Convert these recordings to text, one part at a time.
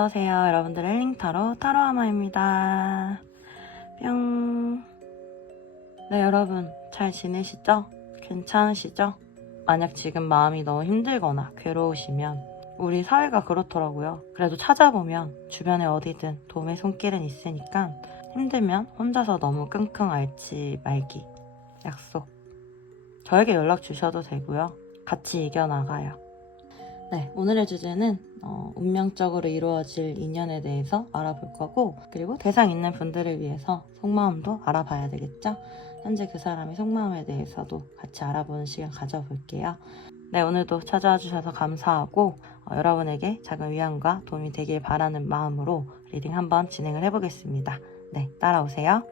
어서오세요. 여러분들의 힐링타로 타로아마입니다. 뿅. 네, 여러분 잘 지내시죠? 괜찮으시죠? 만약 지금 마음이 너무 힘들거나 괴로우시면 우리 사회가 그렇더라고요. 그래도 찾아보면 주변에 어디든 도움의 손길은 있으니까 힘들면 혼자서 너무 끙끙 앓지 말기. 약속. 저에게 연락 주셔도 되고요. 같이 이겨나가요. 네, 오늘의 주제는 운명적으로 이루어질 인연에 대해서 알아볼 거고, 그리고 대상 있는 분들을 위해서 속마음도 알아봐야 되겠죠? 현재 그 사람의 속마음에 대해서도 같이 알아보는 시간 가져볼게요. 네, 오늘도 찾아와 주셔서 감사하고 여러분에게 작은 위안과 도움이 되길 바라는 마음으로 리딩 한번 진행을 해보겠습니다. 네, 따라오세요.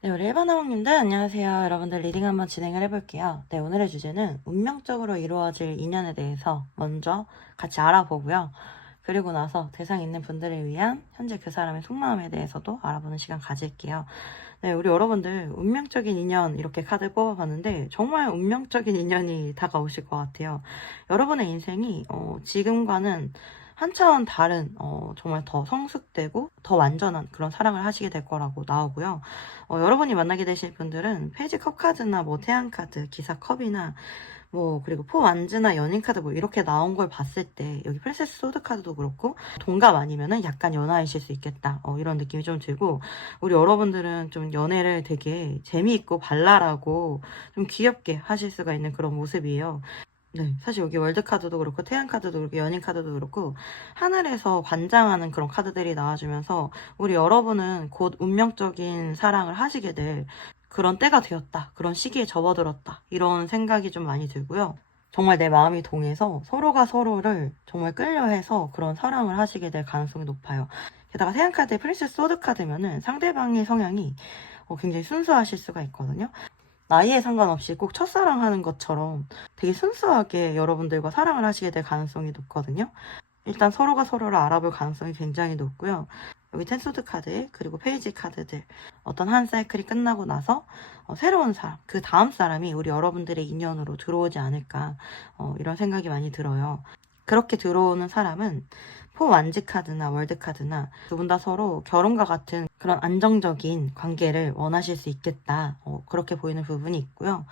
네, 우리 일반화원님들 안녕하세요. 여러분들 리딩 한번 진행을 해볼게요. 네, 오늘의 주제는 운명적으로 이루어질 인연에 대해서 먼저 같이 알아보고요. 그리고 나서 대상 있는 분들을 위한 현재 그 사람의 속마음에 대해서도 알아보는 시간 가질게요. 네, 우리 여러분들 운명적인 인연 이렇게 카드 뽑아봤는데 정말 운명적인 인연이 다가오실 것 같아요. 여러분의 인생이 지금과는 한 차원 다른 정말 더 성숙되고 더 완전한 그런 사랑을 하시게 될 거라고 나오고요. 여러분이 만나게 되실 분들은 페이지 컵 카드나 뭐 태양 카드, 기사 컵이나 뭐 그리고 포 완즈나 연인 카드 뭐 이렇게 나온 걸 봤을 때 여기 프린세스 소드 카드도 그렇고 동갑 아니면은 약간 연하이실 수 있겠다 이런 느낌이 좀 들고, 우리 여러분들은 좀 연애를 되게 재미있고 발랄하고 좀 귀엽게 하실 수가 있는 그런 모습이에요. 네, 사실 여기 월드카드도 그렇고 태양카드도 그렇고 연인카드도 그렇고 하늘에서 관장하는 그런 카드들이 나와주면서 우리 여러분은 곧 운명적인 사랑을 하시게 될 그런 때가 되었다, 그런 시기에 접어들었다, 이런 생각이 좀 많이 들고요. 정말 내 마음이 동해서 서로가 서로를 정말 끌려해서 그런 사랑을 하시게 될 가능성이 높아요. 게다가 태양카드의 프린세스 소드카드면은 상대방의 성향이 굉장히 순수하실 수가 있거든요. 나이에 상관없이 꼭 첫사랑하는 것처럼 되게 순수하게 여러분들과 사랑을 하시게 될 가능성이 높거든요. 일단 서로가 서로를 알아볼 가능성이 굉장히 높고요. 여기 텐소드 카드 그리고 페이지 카드들, 어떤 한 사이클이 끝나고 나서 새로운 사람, 그 다음 사람이 우리 여러분들의 인연으로 들어오지 않을까 이런 생각이 많이 들어요. 그렇게 들어오는 사람은 포 완지 카드나 월드 카드나 두 분 다 서로 결혼과 같은 그런 안정적인 관계를 원하실 수 있겠다, 그렇게 보이는 부분이 있고요.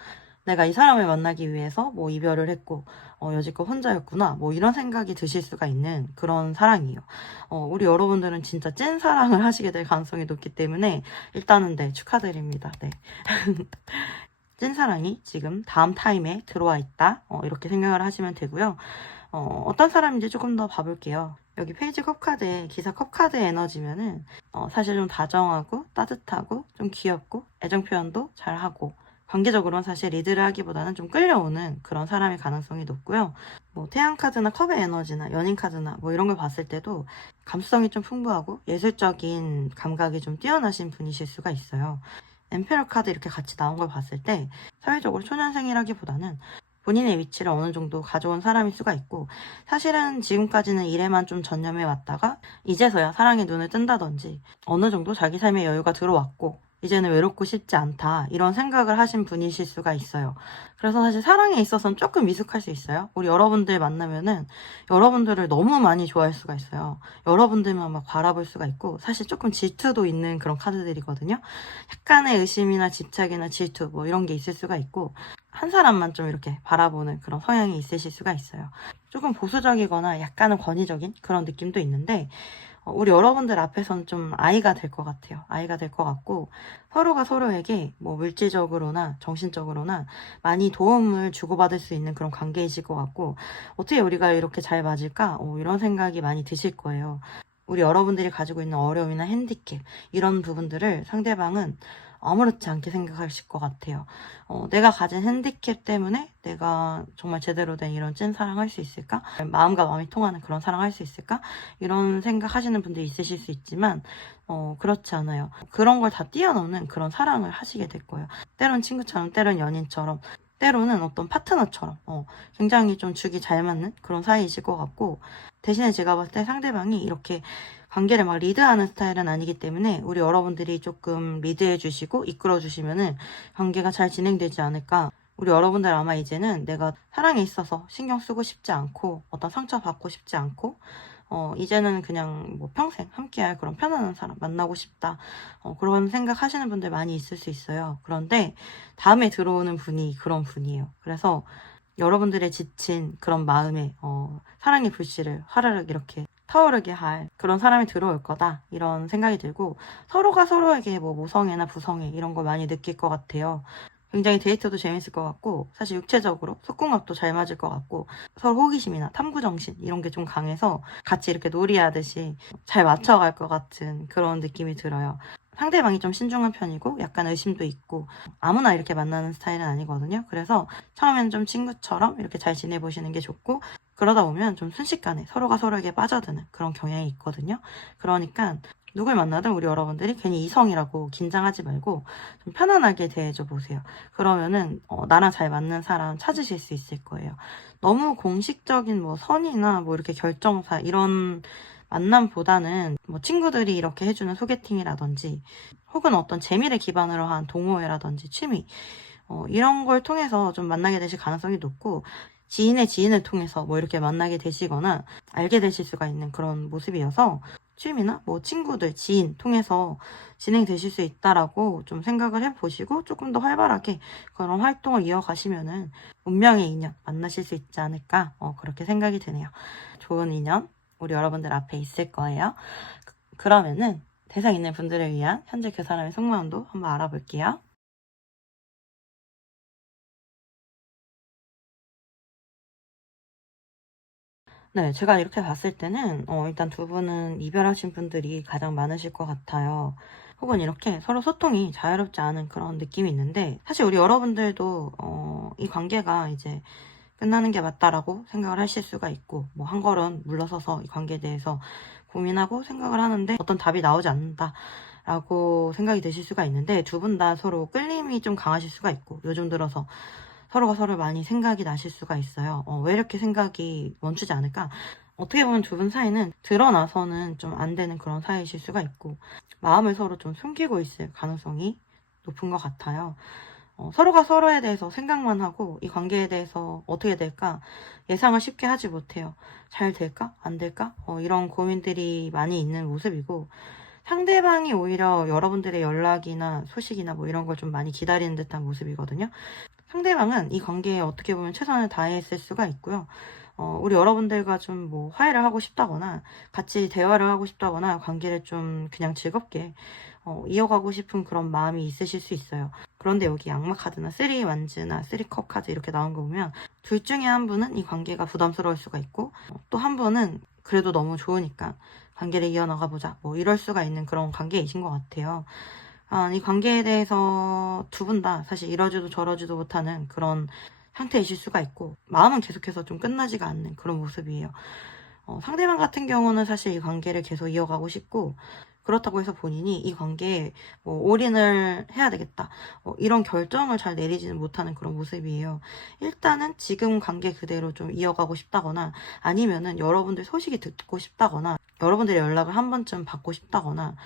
내가 이 사람을 만나기 위해서 뭐 이별을 했고 여지껏 혼자였구나 뭐 이런 생각이 드실 수가 있는 그런 사랑이에요. 우리 여러분들은 진짜 찐 사랑을 하시게 될 가능성이 높기 때문에 일단은 네, 축하드립니다. 네. 찐사랑이 지금 다음 타임에 들어와 있다, 이렇게 생각을 하시면 되고요. 어떤 사람인지 조금 더 봐볼게요. 여기 페이지 컵카드에 기사 컵카드 에너지면은 사실 좀 다정하고 따뜻하고 좀 귀엽고 애정 표현도 잘하고 관계적으로는 사실 리드를 하기보다는 좀 끌려오는 그런 사람의 가능성이 높고요. 뭐 태양 카드나 컵의 에너지나 연인 카드나 뭐 이런 걸 봤을 때도 감수성이 좀 풍부하고 예술적인 감각이 좀 뛰어나신 분이실 수가 있어요. 엠페러 카드 이렇게 같이 나온 걸 봤을 때 사회적으로 초년생이라기보다는 본인의 위치를 어느 정도 가져온 사람일 수가 있고, 사실은 지금까지는 일에만 좀 전념해 왔다가 이제서야 사랑에 눈을 뜬다든지 어느 정도 자기 삶의 여유가 들어왔고 이제는 외롭고 싶지 않다, 이런 생각을 하신 분이실 수가 있어요. 그래서 사실 사랑에 있어서는 조금 미숙할 수 있어요. 우리 여러분들 만나면은 여러분들을 너무 많이 좋아할 수가 있어요. 여러분들만 막 바라볼 수가 있고, 사실 조금 질투도 있는 그런 카드들이거든요. 약간의 의심이나 집착이나 질투 뭐 이런 게 있을 수가 있고, 한 사람만 좀 이렇게 바라보는 그런 성향이 있으실 수가 있어요. 조금 보수적이거나 약간은 권위적인 그런 느낌도 있는데 우리 여러분들 앞에서는 좀 아이가 될 것 같아요. 아이가 될 것 같고, 서로가 서로에게 뭐 물질적으로나 정신적으로나 많이 도움을 주고받을 수 있는 그런 관계이실 것 같고, 어떻게 우리가 이렇게 잘 맞을까? 이런 생각이 많이 드실 거예요. 우리 여러분들이 가지고 있는 어려움이나 핸디캡, 이런 부분들을 상대방은 아무렇지 않게 생각하실 것 같아요. 내가 가진 핸디캡 때문에 내가 정말 제대로 된 이런 찐 사랑할 수 있을까? 마음과 마음이 통하는 그런 사랑할 수 있을까? 이런 생각하시는 분들이 있으실 수 있지만 그렇지 않아요. 그런 걸 다 뛰어넘는 그런 사랑을 하시게 될 거예요. 때론 친구처럼, 때론 연인처럼, 때로는 어떤 파트너처럼 굉장히 좀 죽이 잘 맞는 그런 사이이실 것 같고, 대신에 제가 봤을 때 상대방이 이렇게 관계를 막 리드하는 스타일은 아니기 때문에 우리 여러분들이 조금 리드해 주시고 이끌어 주시면은 관계가 잘 진행되지 않을까. 우리 여러분들 아마 이제는 내가 사랑에 있어서 신경 쓰고 싶지 않고 어떤 상처 받고 싶지 않고 이제는 그냥 뭐 평생 함께할 그런 편안한 사람 만나고 싶다. 그런 생각 하시는 분들 많이 있을 수 있어요. 그런데 다음에 들어오는 분이 그런 분이에요. 그래서 여러분들의 지친 그런 마음에 사랑의 불씨를 화르륵 이렇게 타오르게 할 그런 사람이 들어올 거다, 이런 생각이 들고, 서로가 서로에게 뭐 모성애나 부성애 이런 걸 많이 느낄 것 같아요. 굉장히 데이트도 재밌을 것 같고, 사실 육체적으로 속궁합도 잘 맞을 것 같고, 서로 호기심이나 탐구정신 이런 게 좀 강해서 같이 이렇게 놀이하듯이 잘 맞춰갈 것 같은 그런 느낌이 들어요. 상대방이 좀 신중한 편이고 약간 의심도 있고 아무나 이렇게 만나는 스타일은 아니거든요. 그래서 처음에는 좀 친구처럼 이렇게 잘 지내보시는 게 좋고, 그러다 보면 좀 순식간에 서로가 서로에게 빠져드는 그런 경향이 있거든요. 그러니까 누굴 만나든 우리 여러분들이 괜히 이성이라고 긴장하지 말고 좀 편안하게 대해줘 보세요. 그러면은 나랑 잘 맞는 사람 찾으실 수 있을 거예요. 너무 공식적인 뭐 선이나 뭐 이렇게 결정사 이런 만남보다는 뭐 친구들이 이렇게 해주는 소개팅이라든지 혹은 어떤 재미를 기반으로 한 동호회라든지 취미 이런 걸 통해서 좀 만나게 되실 가능성이 높고, 지인의 지인을 통해서 뭐 이렇게 만나게 되시거나 알게 되실 수가 있는 그런 모습이어서 취미나 뭐 친구들, 지인 통해서 진행되실 수 있다라고 좀 생각을 해보시고 조금 더 활발하게 그런 활동을 이어가시면은 운명의 인연 만나실 수 있지 않을까 그렇게 생각이 드네요. 좋은 인연 우리 여러분들 앞에 있을 거예요. 그러면은 대상 있는 분들을 위한 현재 그 사람의 속마음도 한번 알아볼게요. 네, 제가 이렇게 봤을 때는 일단 두 분은 이별하신 분들이 가장 많으실 것 같아요. 혹은 이렇게 서로 소통이 자유롭지 않은 그런 느낌이 있는데, 사실 우리 여러분들도 이 관계가 이제 끝나는 게 맞다라고 생각을 하실 수가 있고, 뭐 한 걸음 물러서서 이 관계에 대해서 고민하고 생각을 하는데 어떤 답이 나오지 않는다라고 생각이 드실 수가 있는데, 두 분 다 서로 끌림이 좀 강하실 수가 있고, 요즘 들어서 서로가 서로 많이 생각이 나실 수가 있어요. 왜 이렇게 생각이 멈추지 않을까? 어떻게 보면 두 분 사이는 드러나서는 좀 안 되는 그런 사이이실 수가 있고, 마음을 서로 좀 숨기고 있을 가능성이 높은 것 같아요. 서로가 서로에 대해서 생각만 하고 이 관계에 대해서 어떻게 될까 예상을 쉽게 하지 못해요. 잘 될까? 안 될까? 이런 고민들이 많이 있는 모습이고, 상대방이 오히려 여러분들의 연락이나 소식이나 뭐 이런 걸 좀 많이 기다리는 듯한 모습이거든요. 상대방은 이 관계에 어떻게 보면 최선을 다했을 수가 있고요. 우리 여러분들과 좀 뭐 화해를 하고 싶다거나 같이 대화를 하고 싶다거나 관계를 좀 그냥 즐겁게 이어가고 싶은 그런 마음이 있으실 수 있어요. 그런데 여기 악마 카드나 쓰리 완즈나 쓰리 컵 카드 이렇게 나온 거 보면 둘 중에 한 분은 이 관계가 부담스러울 수가 있고, 또 한 분은 그래도 너무 좋으니까 관계를 이어나가 보자 뭐 이럴 수가 있는 그런 관계이신 것 같아요. 이 관계에 대해서 두 분 다 사실 이러지도 저러지도 못하는 그런 상태이실 수가 있고, 마음은 계속해서 좀 끝나지가 않는 그런 모습이에요. 상대방 같은 경우는 사실 이 관계를 계속 이어가고 싶고, 그렇다고 해서 본인이 이 관계에 뭐 올인을 해야 되겠다 이런 결정을 잘 내리지는 못하는 그런 모습이에요. 일단은 지금 관계 그대로 좀 이어가고 싶다거나, 아니면은 여러분들 소식이 듣고 싶다거나 여러분들의 연락을 한 번쯤 받고 싶다거나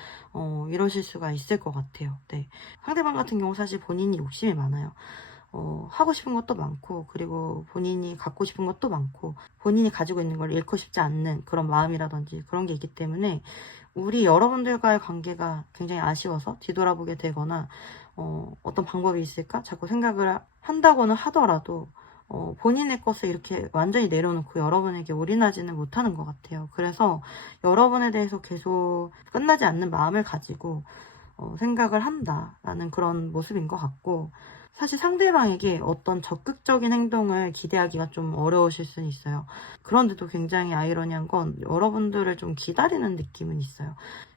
이러실 수가 있을 것 같아요. 네. 상대방 같은 경우 사실 본인이 욕심이 많아요. 하고 싶은 것도 많고, 그리고 본인이 갖고 싶은 것도 많고, 본인이 가지고 있는 걸 잃고 싶지 않는 그런 마음이라든지 그런 게 있기 때문에 우리 여러분들과의 관계가 굉장히 아쉬워서 뒤돌아보게 되거나 어떤 방법이 있을까 자꾸 생각을 한다고는 하더라도 본인의 것을 이렇게 완전히 내려놓고 여러분에게 올인하지는 못하는 것 같아요. 그래서 여러분에 대해서 계속 끝나지 않는 마음을 가지고 생각을 한다라는 그런 모습인 것 같고, 사실 상대방에게 어떤 적극적인 행동을 기대하기가 좀 어려우실 수는 있어요. 그런데도 굉장히 아이러니한 건 여러분들을 좀 기다리는 느낌은 있어요.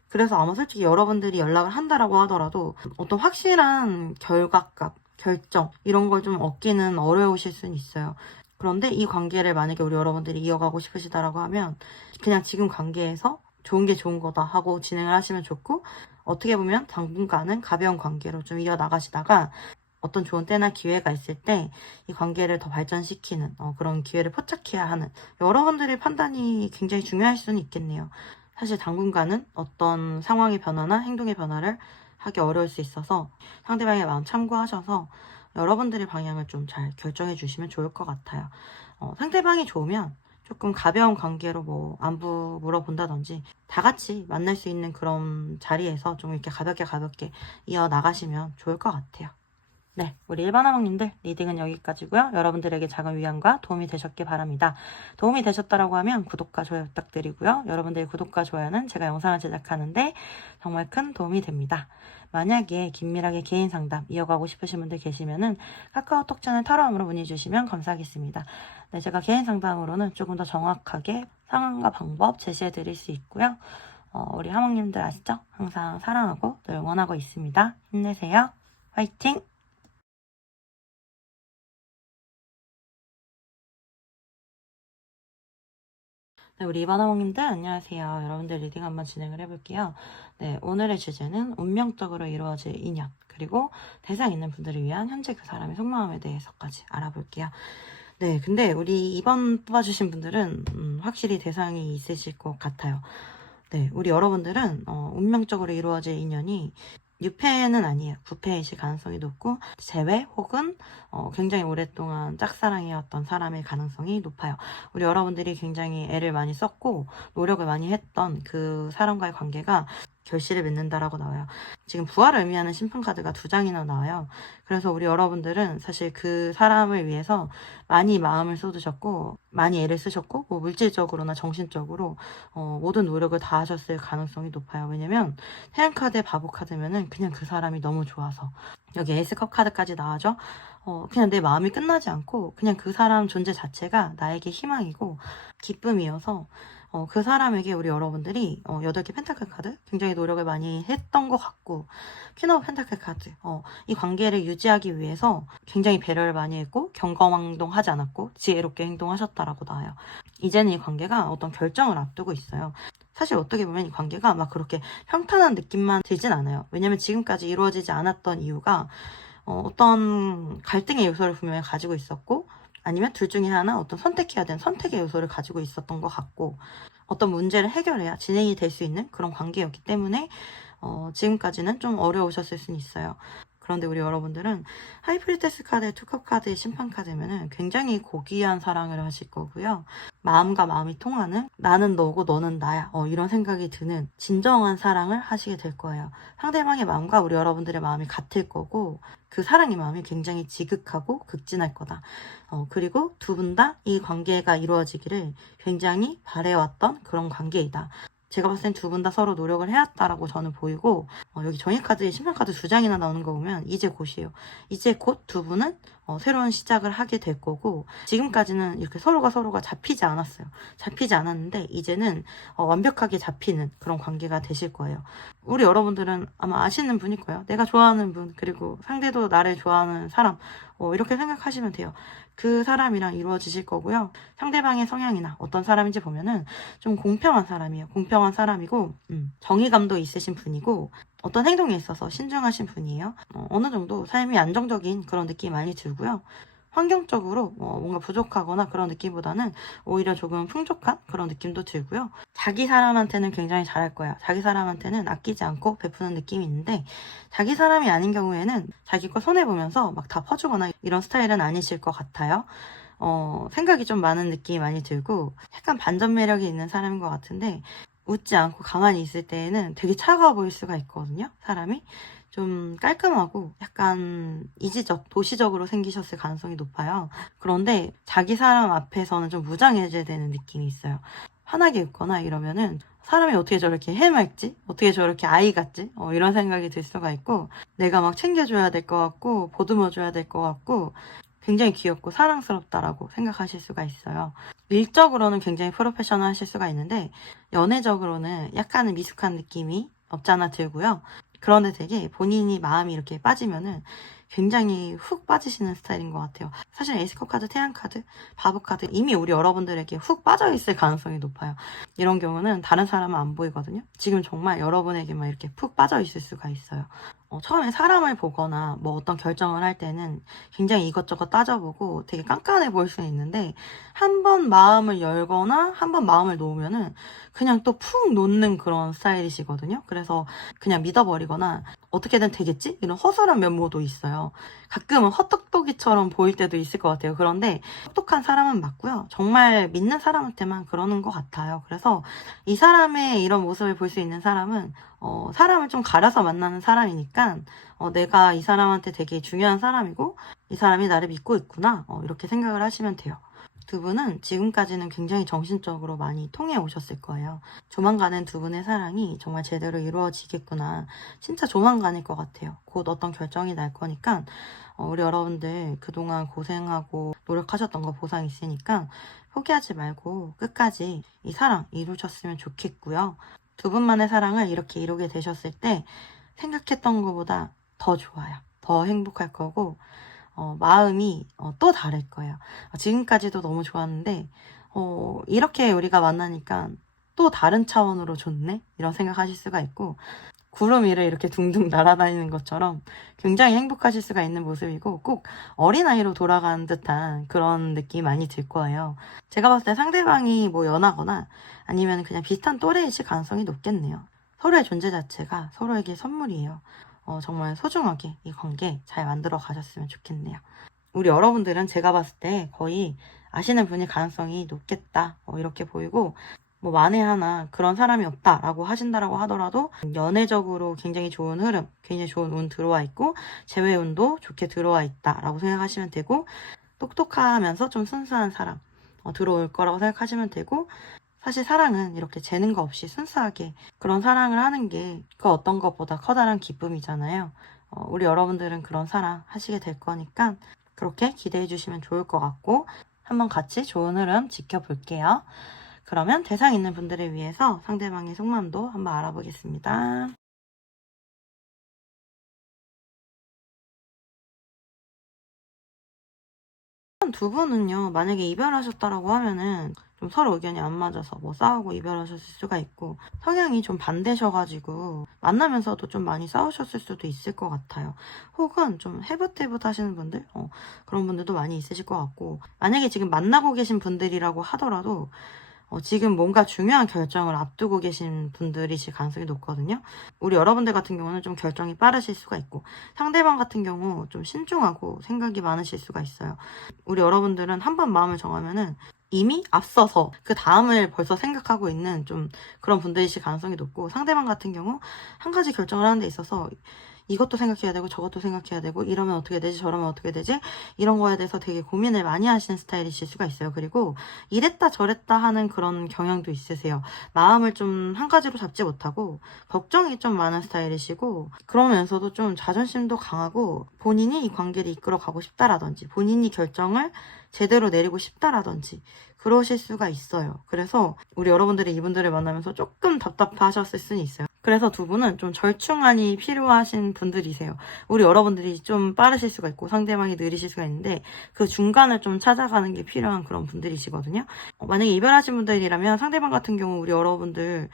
그래서 아마 솔직히 여러분들이 연락을 한다라고 하더라도 어떤 확실한 결과값, 결정 이런 걸 좀 얻기는 어려우실 수는 있어요. 그런데 이 관계를 만약에 우리 여러분들이 이어가고 싶으시다라고 하면 그냥 지금 관계에서 좋은 게 좋은 거다 하고 진행을 하시면 좋고, 어떻게 보면 당분간은 가벼운 관계로 좀 이어나가시다가 어떤 좋은 때나 기회가 있을 때 이 관계를 더 발전시키는 그런 기회를 포착해야 하는 여러분들의 판단이 굉장히 중요할 수는 있겠네요. 사실 당분간은 어떤 상황의 변화나 행동의 변화를 하기 어려울 수 있어서 상대방의 마음 참고하셔서 여러분들의 방향을 좀 잘 결정해 주시면 좋을 것 같아요. 상대방이 좋으면 조금 가벼운 관계로 뭐 안부 물어본다든지 다 같이 만날 수 있는 그런 자리에서 좀 이렇게 가볍게 이어나가시면 좋을 것 같아요. 네, 우리 일반 하모님들 리딩은 여기까지고요. 여러분들에게 작은 위안과 도움이 되셨길 바랍니다. 도움이 되셨다라고 하면 구독과 좋아요 부탁드리고요. 여러분들의 구독과 좋아요는 제가 영상을 제작하는데 정말 큰 도움이 됩니다. 만약에 긴밀하게 개인 상담 이어가고 싶으신 분들 계시면은 카카오톡 채널 털어음으로 문의 주시면 감사하겠습니다. 네, 제가 개인 상담으로는 조금 더 정확하게 상황과 방법 제시해 드릴 수 있고요. 우리 하모님들 아시죠? 항상 사랑하고 늘 응원하고 있습니다. 힘내세요. 화이팅! 네, 우리 이바나몽님들 안녕하세요. 여러분들 리딩 한번 진행을 해볼게요. 네, 오늘의 주제는 운명적으로 이루어질 인연, 그리고 대상 있는 분들을 위한 현재 그 사람의 속마음에 대해서까지 알아볼게요. 네, 근데 우리 2번 뽑아주신 분들은 확실히 대상이 있으실 것 같아요. 네, 우리 여러분들은 운명적으로 이루어질 인연이 6패는 아니에요. 9패이실 가능성이 높고, 재회 혹은 굉장히 오랫동안 짝사랑이었던 사람의 가능성이 높아요. 우리 여러분들이 굉장히 애를 많이 썼고 노력을 많이 했던 그 사람과의 관계가 결실을 맺는다라고 나와요. 지금 부활을 의미하는 심판카드가 2장이나 나와요. 그래서 우리 여러분들은 사실 그 사람을 위해서 많이 마음을 쏟으셨고 많이 애를 쓰셨고 뭐 물질적으로나 정신적으로 모든 노력을 다 하셨을 가능성이 높아요. 왜냐면 태양카드에 바보카드면은 그냥 그 사람이 너무 좋아서, 여기 에이스컵 카드까지 나와죠. 그냥 내 마음이 끝나지 않고 그냥 그 사람 존재 자체가 나에게 희망이고 기쁨이어서 그 사람에게 우리 여러분들이 8개 펜타클 카드 굉장히 노력을 많이 했던 것 같고, 퀸 오브 펜타클 카드 이 관계를 유지하기 위해서 굉장히 배려를 많이 했고 경거망동하지 않았고 지혜롭게 행동하셨다라고 나와요. 이제는 이 관계가 어떤 결정을 앞두고 있어요. 사실 어떻게 보면 이 관계가 막 그렇게 평탄한 느낌만 들진 않아요. 왜냐면 지금까지 이루어지지 않았던 이유가 어떤 갈등의 요소를 분명히 가지고 있었고, 아니면 둘 중에 하나 어떤 선택해야 되는 선택의 요소를 가지고 있었던 것 같고, 어떤 문제를 해결해야 진행이 될 수 있는 그런 관계였기 때문에 지금까지는 좀 어려우셨을 수는 있어요. 그런데 우리 여러분들은 하이프리테스 카드의 투컵 카드의 심판 카드면은 굉장히 고귀한 사랑을 하실 거고요. 마음과 마음이 통하는, 나는 너고 너는 나야 이런 생각이 드는 진정한 사랑을 하시게 될 거예요. 상대방의 마음과 우리 여러분들의 마음이 같을 거고, 그 사랑의 마음이 굉장히 지극하고 극진할 거다. 그리고 두 분 다 이 관계가 이루어지기를 굉장히 바래왔던 그런 관계이다. 제가 봤을 땐 두 분 다 서로 노력을 해왔다라고 저는 보이고, 여기 정의카드에 심판카드 2장이나 나오는 거 보면 이제 곧이에요. 이제 곧 두 분은 새로운 시작을 하게 될 거고, 지금까지는 이렇게 서로가 잡히지 않았어요. 잡히지 않았는데 이제는 완벽하게 잡히는 그런 관계가 되실 거예요. 우리 여러분들은 아마 아시는 분일 거예요. 내가 좋아하는 분, 그리고 상대도 나를 좋아하는 사람, 이렇게 생각하시면 돼요. 그 사람이랑 이루어지실 거고요. 상대방의 성향이나 어떤 사람인지 보면은 좀 공평한 사람이에요. 공평한 사람이고 정의감도 있으신 분이고, 어떤 행동에 있어서 신중하신 분이에요. 어느 정도 삶이 안정적인 그런 느낌이 많이 들고요. 환경적으로 뭔가 부족하거나 그런 느낌보다는 오히려 조금 풍족한 그런 느낌도 들고요. 자기 사람한테는 굉장히 잘할 거야. 자기 사람한테는 아끼지 않고 베푸는 느낌이 있는데, 자기 사람이 아닌 경우에는 자기 거 손해보면서 막 다 퍼주거나 이런 스타일은 아니실 것 같아요. 생각이 좀 많은 느낌이 많이 들고 약간 반전 매력이 있는 사람인 것 같은데, 웃지 않고 가만히 있을 때에는 되게 차가워 보일 수가 있거든요, 사람이. 좀 깔끔하고 약간 이지적, 도시적으로 생기셨을 가능성이 높아요. 그런데 자기 사람 앞에서는 좀 무장해제되는 느낌이 있어요. 환하게 웃거나 이러면은 사람이 어떻게 저렇게 해맑지? 어떻게 저렇게 아이 같지? 이런 생각이 들 수가 있고, 내가 막 챙겨줘야 될 것 같고 보듬어줘야 될 것 같고 굉장히 귀엽고 사랑스럽다라고 생각하실 수가 있어요. 일적으로는 굉장히 프로페셔널 하실 수가 있는데 연애적으로는 약간은 미숙한 느낌이 없잖아 들고요. 그런데 되게 본인이 마음이 이렇게 빠지면은 굉장히 훅 빠지시는 스타일인 것 같아요. 사실 에이스컵 카드, 태양 카드, 바보 카드 이미 우리 여러분들에게 훅 빠져있을 가능성이 높아요. 이런 경우는 다른 사람은 안 보이거든요. 지금 정말 여러분에게만 이렇게 푹 빠져있을 수가 있어요. 처음에 사람을 보거나 뭐 어떤 결정을 할 때는 굉장히 이것저것 따져보고 되게 깐깐해 보일 수는 있는데 한 번 마음을 열거나 한 번 마음을 놓으면은 그냥 또 푹 놓는 그런 스타일이시거든요. 그래서 그냥 믿어버리거나 어떻게든 되겠지? 이런 허술한 면모도 있어요. 가끔은 헛똑똑이처럼 보일 때도 있을 것 같아요. 그런데 똑똑한 사람은 맞고요. 정말 믿는 사람한테만 그러는 것 같아요. 그래서 이 사람의 이런 모습을 볼 수 있는 사람은 사람을 좀 가려서 만나는 사람이니까 내가 이 사람한테 되게 중요한 사람이고 이 사람이 나를 믿고 있구나 이렇게 생각을 하시면 돼요. 두 분은 지금까지는 굉장히 정신적으로 많이 통해 오셨을 거예요. 조만간은 두 분의 사랑이 정말 제대로 이루어지겠구나. 진짜 조만간일 것 같아요. 곧 어떤 결정이 날 거니까 우리 여러분들 그동안 고생하고 노력하셨던 거 보상 있으니까 포기하지 말고 끝까지 이 사랑 이루셨으면 좋겠고요. 두 분만의 사랑을 이렇게 이루게 되셨을 때 생각했던 것보다 더 좋아요. 더 행복할 거고 마음이 또 다를 거예요. 지금까지도 너무 좋았는데 이렇게 우리가 만나니까 또 다른 차원으로 좋네? 이런 생각하실 수가 있고 구름 위를 이렇게 둥둥 날아다니는 것처럼 굉장히 행복하실 수가 있는 모습이고 꼭 어린아이로 돌아가는 듯한 그런 느낌이 많이 들 거예요. 제가 봤을 때 상대방이 뭐 연하거나 아니면 그냥 비슷한 또래이실 가능성이 높겠네요. 서로의 존재 자체가 서로에게 선물이에요. 정말 소중하게 이 관계 잘 만들어 가셨으면 좋겠네요. 우리 여러분들은 제가 봤을 때 거의 아시는 분일 가능성이 높겠다 이렇게 보이고 뭐 만에 하나 그런 사람이 없다라고 하신다라고 하더라도 연애적으로 굉장히 좋은 흐름, 굉장히 좋은 운 들어와 있고 재회운도 좋게 들어와 있다라고 생각하시면 되고 똑똑하면서 좀 순수한 사람 들어올 거라고 생각하시면 되고 사실 사랑은 이렇게 재는 거 없이 순수하게 그런 사랑을 하는 게 그 어떤 것보다 커다란 기쁨이잖아요. 우리 여러분들은 그런 사랑 하시게 될 거니까 그렇게 기대해 주시면 좋을 것 같고 한번 같이 좋은 흐름 지켜볼게요. 그러면 대상 있는 분들을 위해서 상대방의 속마음도 한번 알아보겠습니다. 두 분은요, 만약에 이별하셨다라고 하면은 좀 서로 의견이 안 맞아서 뭐 싸우고 이별하셨을 수가 있고 성향이 좀 반대셔가지고 만나면서도 좀 많이 싸우셨을 수도 있을 것 같아요. 혹은 좀 헤붓헤붓 하시는 분들? 그런 분들도 많이 있으실 것 같고 만약에 지금 만나고 계신 분들이라고 하더라도 지금 뭔가 중요한 결정을 앞두고 계신 분들이실 가능성이 높거든요. 우리 여러분들 같은 경우는 좀 결정이 빠르실 수가 있고 상대방 같은 경우 좀 신중하고 생각이 많으실 수가 있어요. 우리 여러분들은 한 번 마음을 정하면은 이미 앞서서 그 다음을 벌써 생각하고 있는 좀 그런 분들이실 가능성이 높고 상대방 같은 경우 한 가지 결정을 하는 데 있어서 이것도 생각해야 되고 저것도 생각해야 되고 이러면 어떻게 되지 저러면 어떻게 되지 이런 거에 대해서 되게 고민을 많이 하시는 스타일이실 수가 있어요. 그리고 이랬다 저랬다 하는 그런 경향도 있으세요. 마음을 좀 한 가지로 잡지 못하고 걱정이 좀 많은 스타일이시고 그러면서도 좀 자존심도 강하고 본인이 이 관계를 이끌어 가고 싶다라든지 본인이 결정을 제대로 내리고 싶다라든지 그러실 수가 있어요. 그래서 우리 여러분들이 이분들을 만나면서 조금 답답하셨을 수는 있어요. 그래서 두 분은 좀 절충안이 필요하신 분들이세요. 우리 여러분들이 좀 빠르실 수가 있고 상대방이 느리실 수가 있는데 그 중간을 좀 찾아가는 게 필요한 그런 분들이시거든요. 만약에 이별하신 분들이라면 상대방 같은 경우 우리 여러분들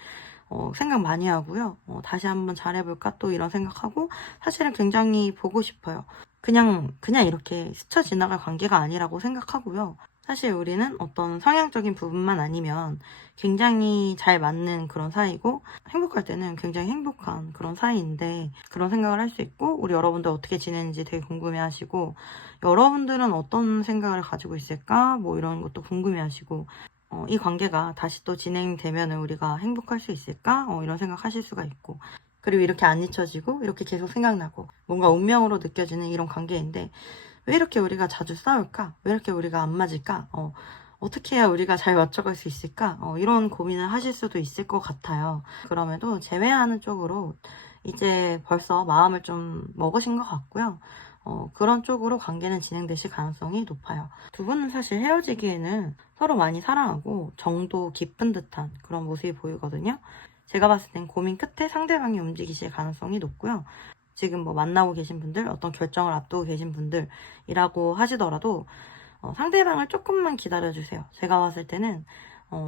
생각 많이 하고요. 다시 한번 잘해볼까 또 이런 생각하고 사실은 굉장히 보고 싶어요. 그냥 이렇게 스쳐 지나갈 관계가 아니라고 생각하고요. 사실 우리는 어떤 성향적인 부분만 아니면 굉장히 잘 맞는 그런 사이고 행복할 때는 굉장히 행복한 그런 사이인데 그런 생각을 할 수 있고 우리 여러분들 어떻게 지내는지 되게 궁금해하시고 여러분들은 어떤 생각을 가지고 있을까 뭐 이런 것도 궁금해하시고 이 관계가 다시 또 진행되면 우리가 행복할 수 있을까 이런 생각 하실 수가 있고 그리고 이렇게 안 잊혀지고 이렇게 계속 생각나고 뭔가 운명으로 느껴지는 이런 관계인데 왜 이렇게 우리가 자주 싸울까? 왜 이렇게 우리가 안 맞을까? 어떻게 해야 우리가 잘 맞춰갈 수 있을까? 이런 고민을 하실 수도 있을 것 같아요. 그럼에도 제외하는 쪽으로 이제 벌써 마음을 좀 먹으신 것 같고요. 그런 쪽으로 관계는 진행되실 가능성이 높아요. 두 분은 사실 헤어지기에는 서로 많이 사랑하고 정도 깊은 듯한 그런 모습이 보이거든요. 제가 봤을 땐 고민 끝에 상대방이 움직이실 가능성이 높고요. 지금 뭐 만나고 계신 분들, 어떤 결정을 앞두고 계신 분들이라고 하시더라도 상대방을 조금만 기다려주세요. 제가 봤을 때는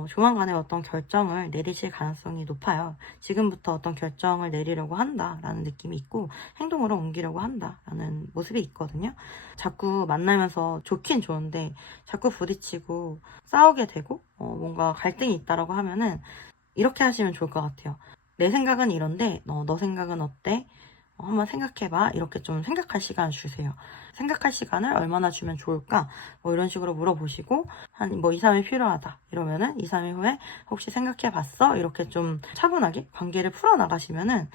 조만간에 어떤 결정을 내리실 가능성이 높아요. 지금부터 어떤 결정을 내리려고 한다라는 느낌이 있고 행동으로 옮기려고 한다라는 모습이 있거든요. 자꾸 만나면서 좋긴 좋은데 자꾸 부딪히고 싸우게 되고 뭔가 갈등이 있다라고 하면은 이렇게 하시면 좋을 것 같아요. 내 생각은 이런데 너 생각은 어때? 한번 생각해봐. 이렇게 좀 생각할 시간을 주세요. 생각할 시간을 얼마나 주면 좋을까? 뭐 이런 식으로 물어보시고 한 뭐 2, 3일 필요하다. 이러면은 2, 3일 후에 혹시 생각해봤어? 이렇게 좀 차분하게 관계를 풀어나가시면은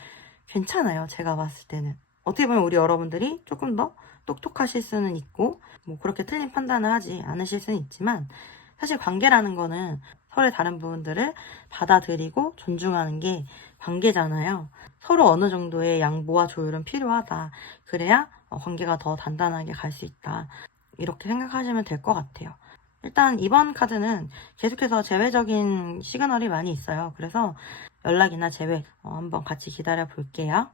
괜찮아요. 제가 봤을 때는. 어떻게 보면 우리 여러분들이 조금 더 똑똑하실 수는 있고 뭐 그렇게 틀린 판단을 하지 않으실 수는 있지만 사실 관계라는 거는 서로의 다른 부분들을 받아들이고 존중하는 게 관계잖아요. 서로 어느 정도의 양보와 조율은 필요하다. 그래야 관계가 더 단단하게 갈 수 있다. 이렇게 생각하시면 될 것 같아요. 일단 이번 카드는 계속해서 재회적인 시그널이 많이 있어요. 그래서 연락이나 재회 한번 같이 기다려 볼게요.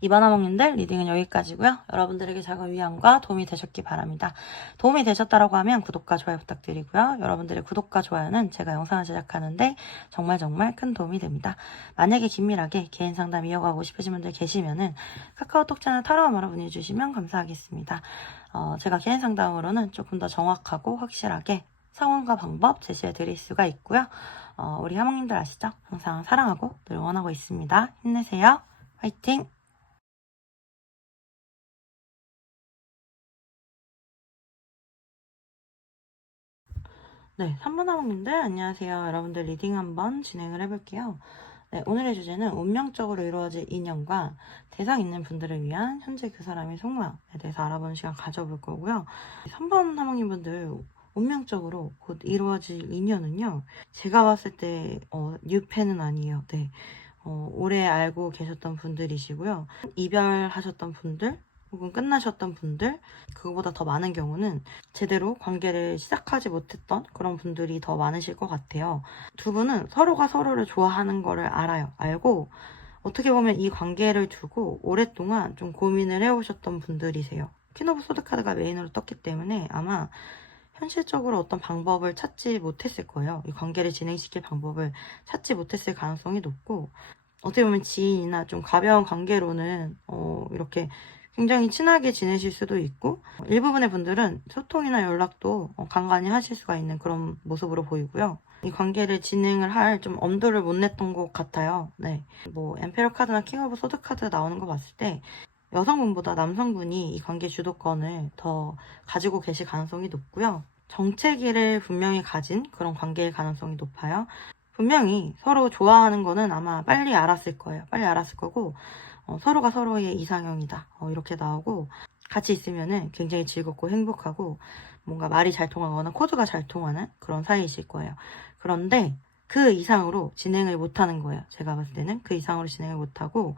이번 화목님들 리딩은 여기까지고요. 여러분들에게 작은 위안과 도움이 되셨기 바랍니다. 도움이 되셨다고 하면 구독과 좋아요 부탁드리고요. 여러분들의 구독과 좋아요는 제가 영상을 제작하는데 정말 큰 도움이 됩니다. 만약에 긴밀하게 개인 상담 이어가고 싶으신 분들 계시면은 카카오톡 채널 타로아마로 문의 주시면 감사하겠습니다. 제가 개인 상담으로는 조금 더 정확하고 확실하게 상황과 방법 제시해 드릴 수가 있고요. 우리 하목님들 아시죠? 항상 사랑하고 늘 응원하고 있습니다. 힘내세요. 화이팅! 네, 3번 하목님들 안녕하세요. 여러분들 리딩 한번 진행을 해볼게요. 네, 오늘의 주제는 운명적으로 이루어질 인연과 대상 있는 분들을 위한 현재 그 사람의 속마음에 대해서 알아보는 시간 가져볼 거고요. 3번 하목님분들 운명적으로 곧 이루어질 인연은요. 제가 봤을 때 뉴팬은 아니에요. 네. 오래 알고 계셨던 분들이시고요. 이별하셨던 분들 혹은 끝나셨던 분들 그거보다 더 많은 경우는 제대로 관계를 시작하지 못했던 그런 분들이 더 많으실 것 같아요. 두 분은 서로가 서로를 좋아하는 거를 알아요. 알고 어떻게 보면 이 관계를 두고 오랫동안 좀 고민을 해오셨던 분들이세요. 퀸 오브 소드 카드가 메인으로 떴기 때문에 아마 현실적으로 어떤 방법을 찾지 못했을 거예요. 이 관계를 진행시킬 방법을 찾지 못했을 가능성이 높고 어떻게 보면 지인이나 좀 가벼운 관계로는 이렇게 굉장히 친하게 지내실 수도 있고 일부분의 분들은 소통이나 연락도 간간히 하실 수가 있는 그런 모습으로 보이고요. 이 관계를 진행을 할 좀 엄두를 못 냈던 것 같아요. 네, 뭐 엠페러 카드나 킹 오브 소드 카드 나오는 거 봤을 때 여성분보다 남성분이 이 관계 주도권을 더 가지고 계실 가능성이 높고요. 정체기를 분명히 가진 그런 관계일 가능성이 높아요. 분명히 서로 좋아하는 거는 아마 빨리 알았을 거예요. 빨리 알았을 거고 서로가 서로의 이상형이다. 이렇게 나오고 같이 있으면은 굉장히 즐겁고 행복하고 뭔가 말이 잘 통하거나 코드가 잘 통하는 그런 사이이실 거예요. 그런데 그 이상으로 진행을 못하는 거예요. 제가 봤을 때는 그 이상으로 진행을 못하고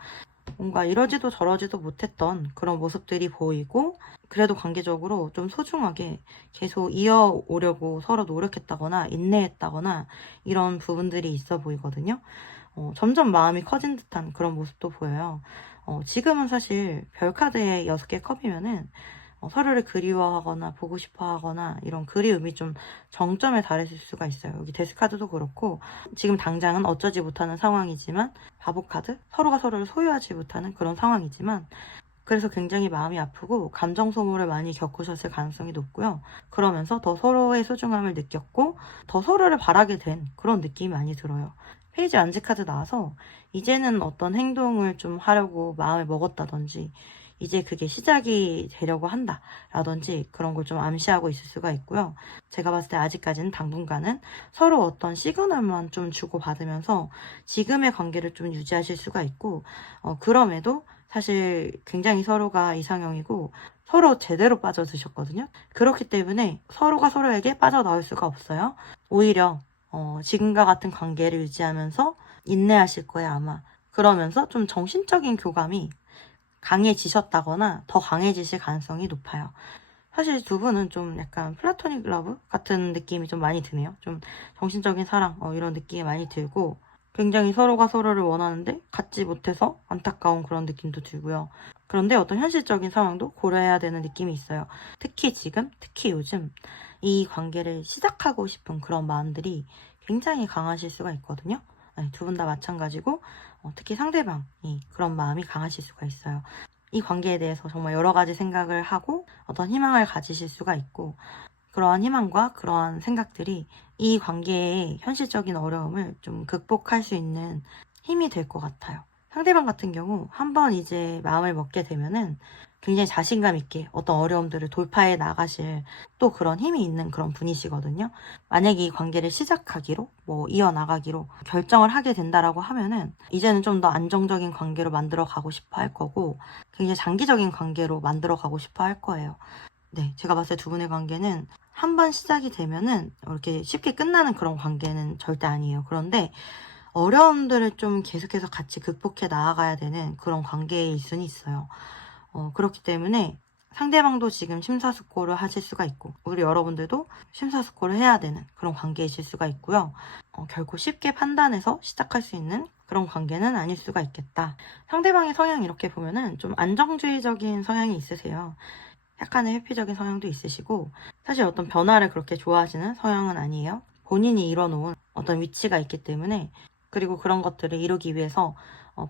뭔가 이러지도 저러지도 못했던 그런 모습들이 보이고 그래도 관계적으로 좀 소중하게 계속 이어오려고 서로 노력했다거나 인내했다거나 이런 부분들이 있어 보이거든요. 점점 마음이 커진 듯한 그런 모습도 보여요. 지금은 사실 별카드의 6개 컵이면은 서로를 그리워하거나 보고 싶어 하거나 이런 그리움이 좀 정점에 달했을 수가 있어요. 여기 데스카드도 그렇고 지금 당장은 어쩌지 못하는 상황이지만 바보카드 서로가 서로를 소유하지 못하는 그런 상황이지만 그래서 굉장히 마음이 아프고 감정 소모를 많이 겪으셨을 가능성이 높고요. 그러면서 더 서로의 소중함을 느꼈고 더 서로를 바라게 된 그런 느낌이 많이 들어요. 페이지 안지 카드 나와서 이제는 어떤 행동을 좀 하려고 마음을 먹었다든지 이제 그게 시작이 되려고 한다 라든지 그런 걸 좀 암시하고 있을 수가 있고요. 제가 봤을 때 아직까지는 당분간은 서로 어떤 시그널만 좀 주고받으면서 지금의 관계를 좀 유지하실 수가 있고, 그럼에도 사실 굉장히 서로가 이상형이고 서로 제대로 빠져드셨거든요. 그렇기 때문에 서로가 서로에게 빠져나올 수가 없어요. 오히려 지금과 같은 관계를 유지하면서 인내하실 거예요, 아마. 그러면서 좀 정신적인 교감이 강해지셨다거나 더 강해지실 가능성이 높아요. 사실 두 분은 좀 약간 플라토닉 러브 같은 느낌이 좀 많이 드네요. 좀 정신적인 사랑 이런 느낌이 많이 들고, 굉장히 서로가 서로를 원하는데 갖지 못해서 안타까운 그런 느낌도 들고요. 그런데 어떤 현실적인 상황도 고려해야 되는 느낌이 있어요. 특히 지금, 특히 요즘 이 관계를 시작하고 싶은 그런 마음들이 굉장히 강하실 수가 있거든요. 네, 두 분 다 마찬가지고 특히 상대방이 그런 마음이 강하실 수가 있어요. 이 관계에 대해서 정말 여러 가지 생각을 하고 어떤 희망을 가지실 수가 있고, 그러한 희망과 그러한 생각들이 이 관계의 현실적인 어려움을 좀 극복할 수 있는 힘이 될 것 같아요. 상대방 같은 경우 한번 이제 마음을 먹게 되면은 굉장히 자신감 있게 어떤 어려움들을 돌파해 나가실 또 그런 힘이 있는 그런 분이시거든요. 만약에 이 관계를 시작하기로 이어나가기로 결정을 하게 된다라고 하면은 이제는 좀 더 안정적인 관계로 만들어 가고 싶어 할 거고, 굉장히 장기적인 관계로 만들어 가고 싶어 할 거예요. 네, 제가 봤을 때 두 분의 관계는 한 번 시작이 되면은 이렇게 쉽게 끝나는 그런 관계는 절대 아니에요. 그런데 어려움들을 좀 계속해서 같이 극복해 나아가야 되는 그런 관계일 수는 있어요. 그렇기 때문에 상대방도 지금 심사숙고를 하실 수가 있고, 우리 여러분들도 심사숙고를 해야 되는 그런 관계이실 수가 있고요. 결코 쉽게 판단해서 시작할 수 있는 그런 관계는 아닐 수가 있겠다. 상대방의 성향 이렇게 보면은 좀 안정주의적인 성향이 있으세요. 약간의 회피적인 성향도 있으시고, 사실 어떤 변화를 그렇게 좋아하시는 성향은 아니에요. 본인이 이뤄놓은 어떤 위치가 있기 때문에, 그리고 그런 것들을 이루기 위해서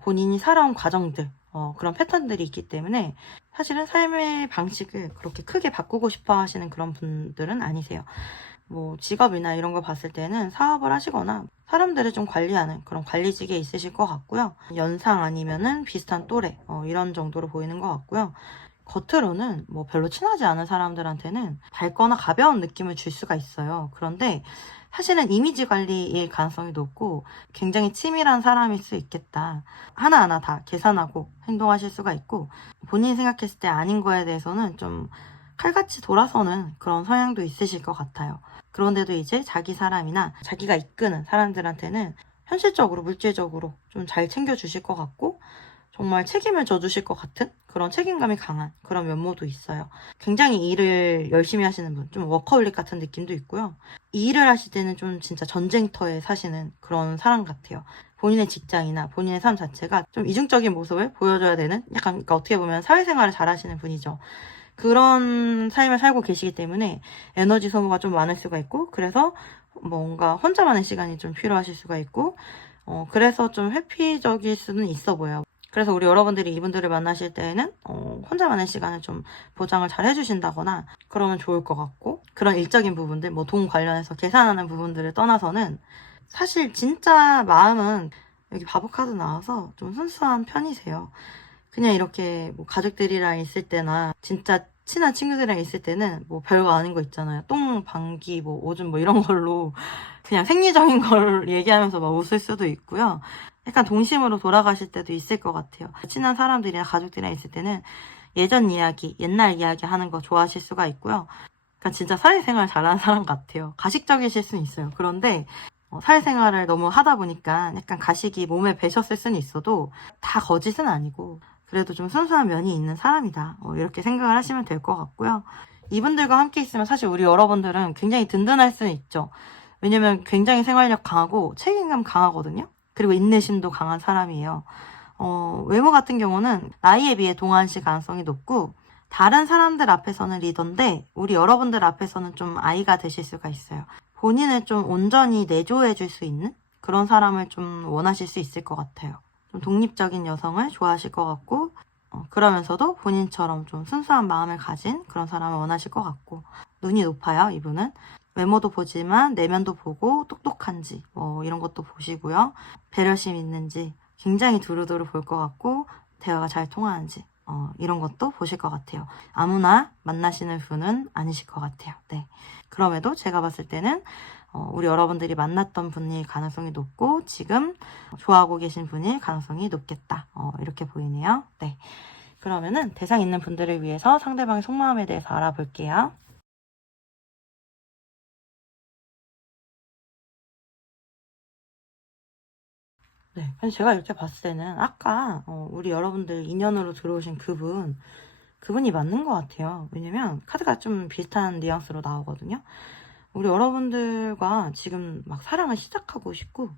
본인이 살아온 과정들, 그런 패턴들이 있기 때문에 사실은 삶의 방식을 그렇게 크게 바꾸고 싶어 하시는 그런 분들은 아니세요. 직업이나 이런 거 봤을 때는 사업을 하시거나 사람들을 좀 관리하는 그런 관리직에 있으실 것 같고요. 연상 아니면은 비슷한 또래, 이런 정도로 보이는 것 같고요. 겉으로는 별로 친하지 않은 사람들한테는 밝거나 가벼운 느낌을 줄 수가 있어요. 그런데 사실은 이미지 관리일 가능성이 높고 굉장히 치밀한 사람일 수 있겠다. 하나하나 다 계산하고 행동하실 수가 있고, 본인이 생각했을 때 아닌 거에 대해서는 좀 칼같이 돌아서는 그런 성향도 있으실 것 같아요. 그런데도 이제 자기 사람이나 자기가 이끄는 사람들한테는 현실적으로, 물질적으로 좀 잘 챙겨주실 것 같고, 정말 책임을 져주실 것 같은 그런 책임감이 강한 그런 면모도 있어요. 굉장히 일을 열심히 하시는 분, 좀 워커홀릭 같은 느낌도 있고요. 이 일을 하실 때는 좀 진짜 전쟁터에 사시는 그런 사람 같아요. 본인의 직장이나 본인의 삶 자체가 좀 이중적인 모습을 보여줘야 되는, 약간 그러니까 어떻게 보면 사회생활을 잘 하시는 분이죠. 그런 삶을 살고 계시기 때문에 에너지 소모가 좀 많을 수가 있고, 그래서 뭔가 혼자만의 시간이 좀 필요하실 수가 있고, 그래서 좀 회피적일 수는 있어 보여요. 그래서 우리 여러분들이 이분들을 만나실 때에는 혼자만의 시간을 좀 보장을 잘 해주신다거나 그러면 좋을 것 같고, 그런 일적인 부분들, 돈 관련해서 계산하는 부분들을 떠나서는 사실 진짜 마음은 여기 바보 카드 나와서 좀 순수한 편이세요. 그냥 이렇게 가족들이랑 있을 때나 진짜 친한 친구들이랑 있을 때는 별거 아닌 거 있잖아요. 똥, 방귀, 오줌 이런 걸로 그냥 생리적인 걸 얘기하면서 막 웃을 수도 있고요. 약간 동심으로 돌아가실 때도 있을 것 같아요. 친한 사람들이나 가족들이랑 있을 때는 예전 이야기, 옛날 이야기 하는 거 좋아하실 수가 있고요. 그러니까 진짜 사회생활 잘하는 사람 같아요. 가식적이실 수는 있어요. 그런데 사회생활을 너무 하다 보니까 약간 가식이 몸에 배셨을 수는 있어도 다 거짓은 아니고 그래도 좀 순수한 면이 있는 사람이다. 이렇게 생각을 하시면 될 것 같고요. 이분들과 함께 있으면 사실 우리 여러분들은 굉장히 든든할 수는 있죠. 왜냐면 굉장히 생활력 강하고 책임감 강하거든요. 그리고 인내심도 강한 사람이에요. 외모 같은 경우는 나이에 비해 동안실 가능성이 높고, 다른 사람들 앞에서는 리더인데 우리 여러분들 앞에서는 좀 아이가 되실 수가 있어요. 본인을 좀 온전히 내조해 줄 수 있는 그런 사람을 좀 원하실 수 있을 것 같아요. 좀 독립적인 여성을 좋아하실 것 같고, 그러면서도 본인처럼 좀 순수한 마음을 가진 그런 사람을 원하실 것 같고, 눈이 높아요, 이분은. 외모도 보지만 내면도 보고 똑똑한지 이런 것도 보시고요. 배려심 있는지 굉장히 두루두루 볼 것 같고, 대화가 잘 통하는지 이런 것도 보실 것 같아요. 아무나 만나시는 분은 아니실 것 같아요. 네. 그럼에도 제가 봤을 때는 우리 여러분들이 만났던 분일 가능성이 높고 지금 좋아하고 계신 분일 가능성이 높겠다. 이렇게 보이네요. 네. 그러면은 대상 있는 분들을 위해서 상대방의 속마음에 대해서 알아볼게요. 네. 근데 제가 이렇게 봤을 때는 아까 우리 여러분들 인연으로 들어오신 그분이 맞는 것 같아요. 왜냐면 카드가 좀 비슷한 뉘앙스로 나오거든요. 우리 여러분들과 지금 막 사랑을 시작하고 싶고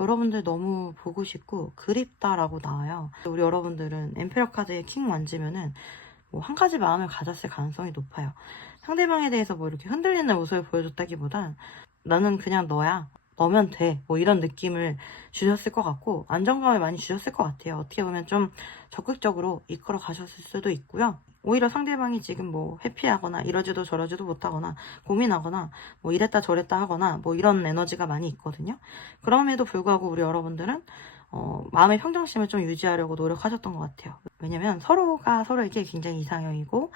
여러분들 너무 보고 싶고 그립다라고 나와요. 우리 여러분들은 엠페러 카드의 킹 만지면은 뭐 한 가지 마음을 가졌을 가능성이 높아요. 상대방에 대해서 뭐 이렇게 흔들리는 모습을 보여줬다기보단 나는 그냥 너야. 너면 돼. 뭐 이런 느낌을 주셨을 것 같고 안정감을 많이 주셨을 것 같아요. 어떻게 보면 좀 적극적으로 이끌어 가셨을 수도 있고요. 오히려 상대방이 지금 뭐 회피하거나 이러지도 저러지도 못하거나 고민하거나 뭐 이랬다 저랬다 하거나 뭐 이런 에너지가 많이 있거든요. 그럼에도 불구하고 우리 여러분들은 마음의 평정심을 좀 유지하려고 노력하셨던 것 같아요. 왜냐면 서로가 서로에게 굉장히 이상형이고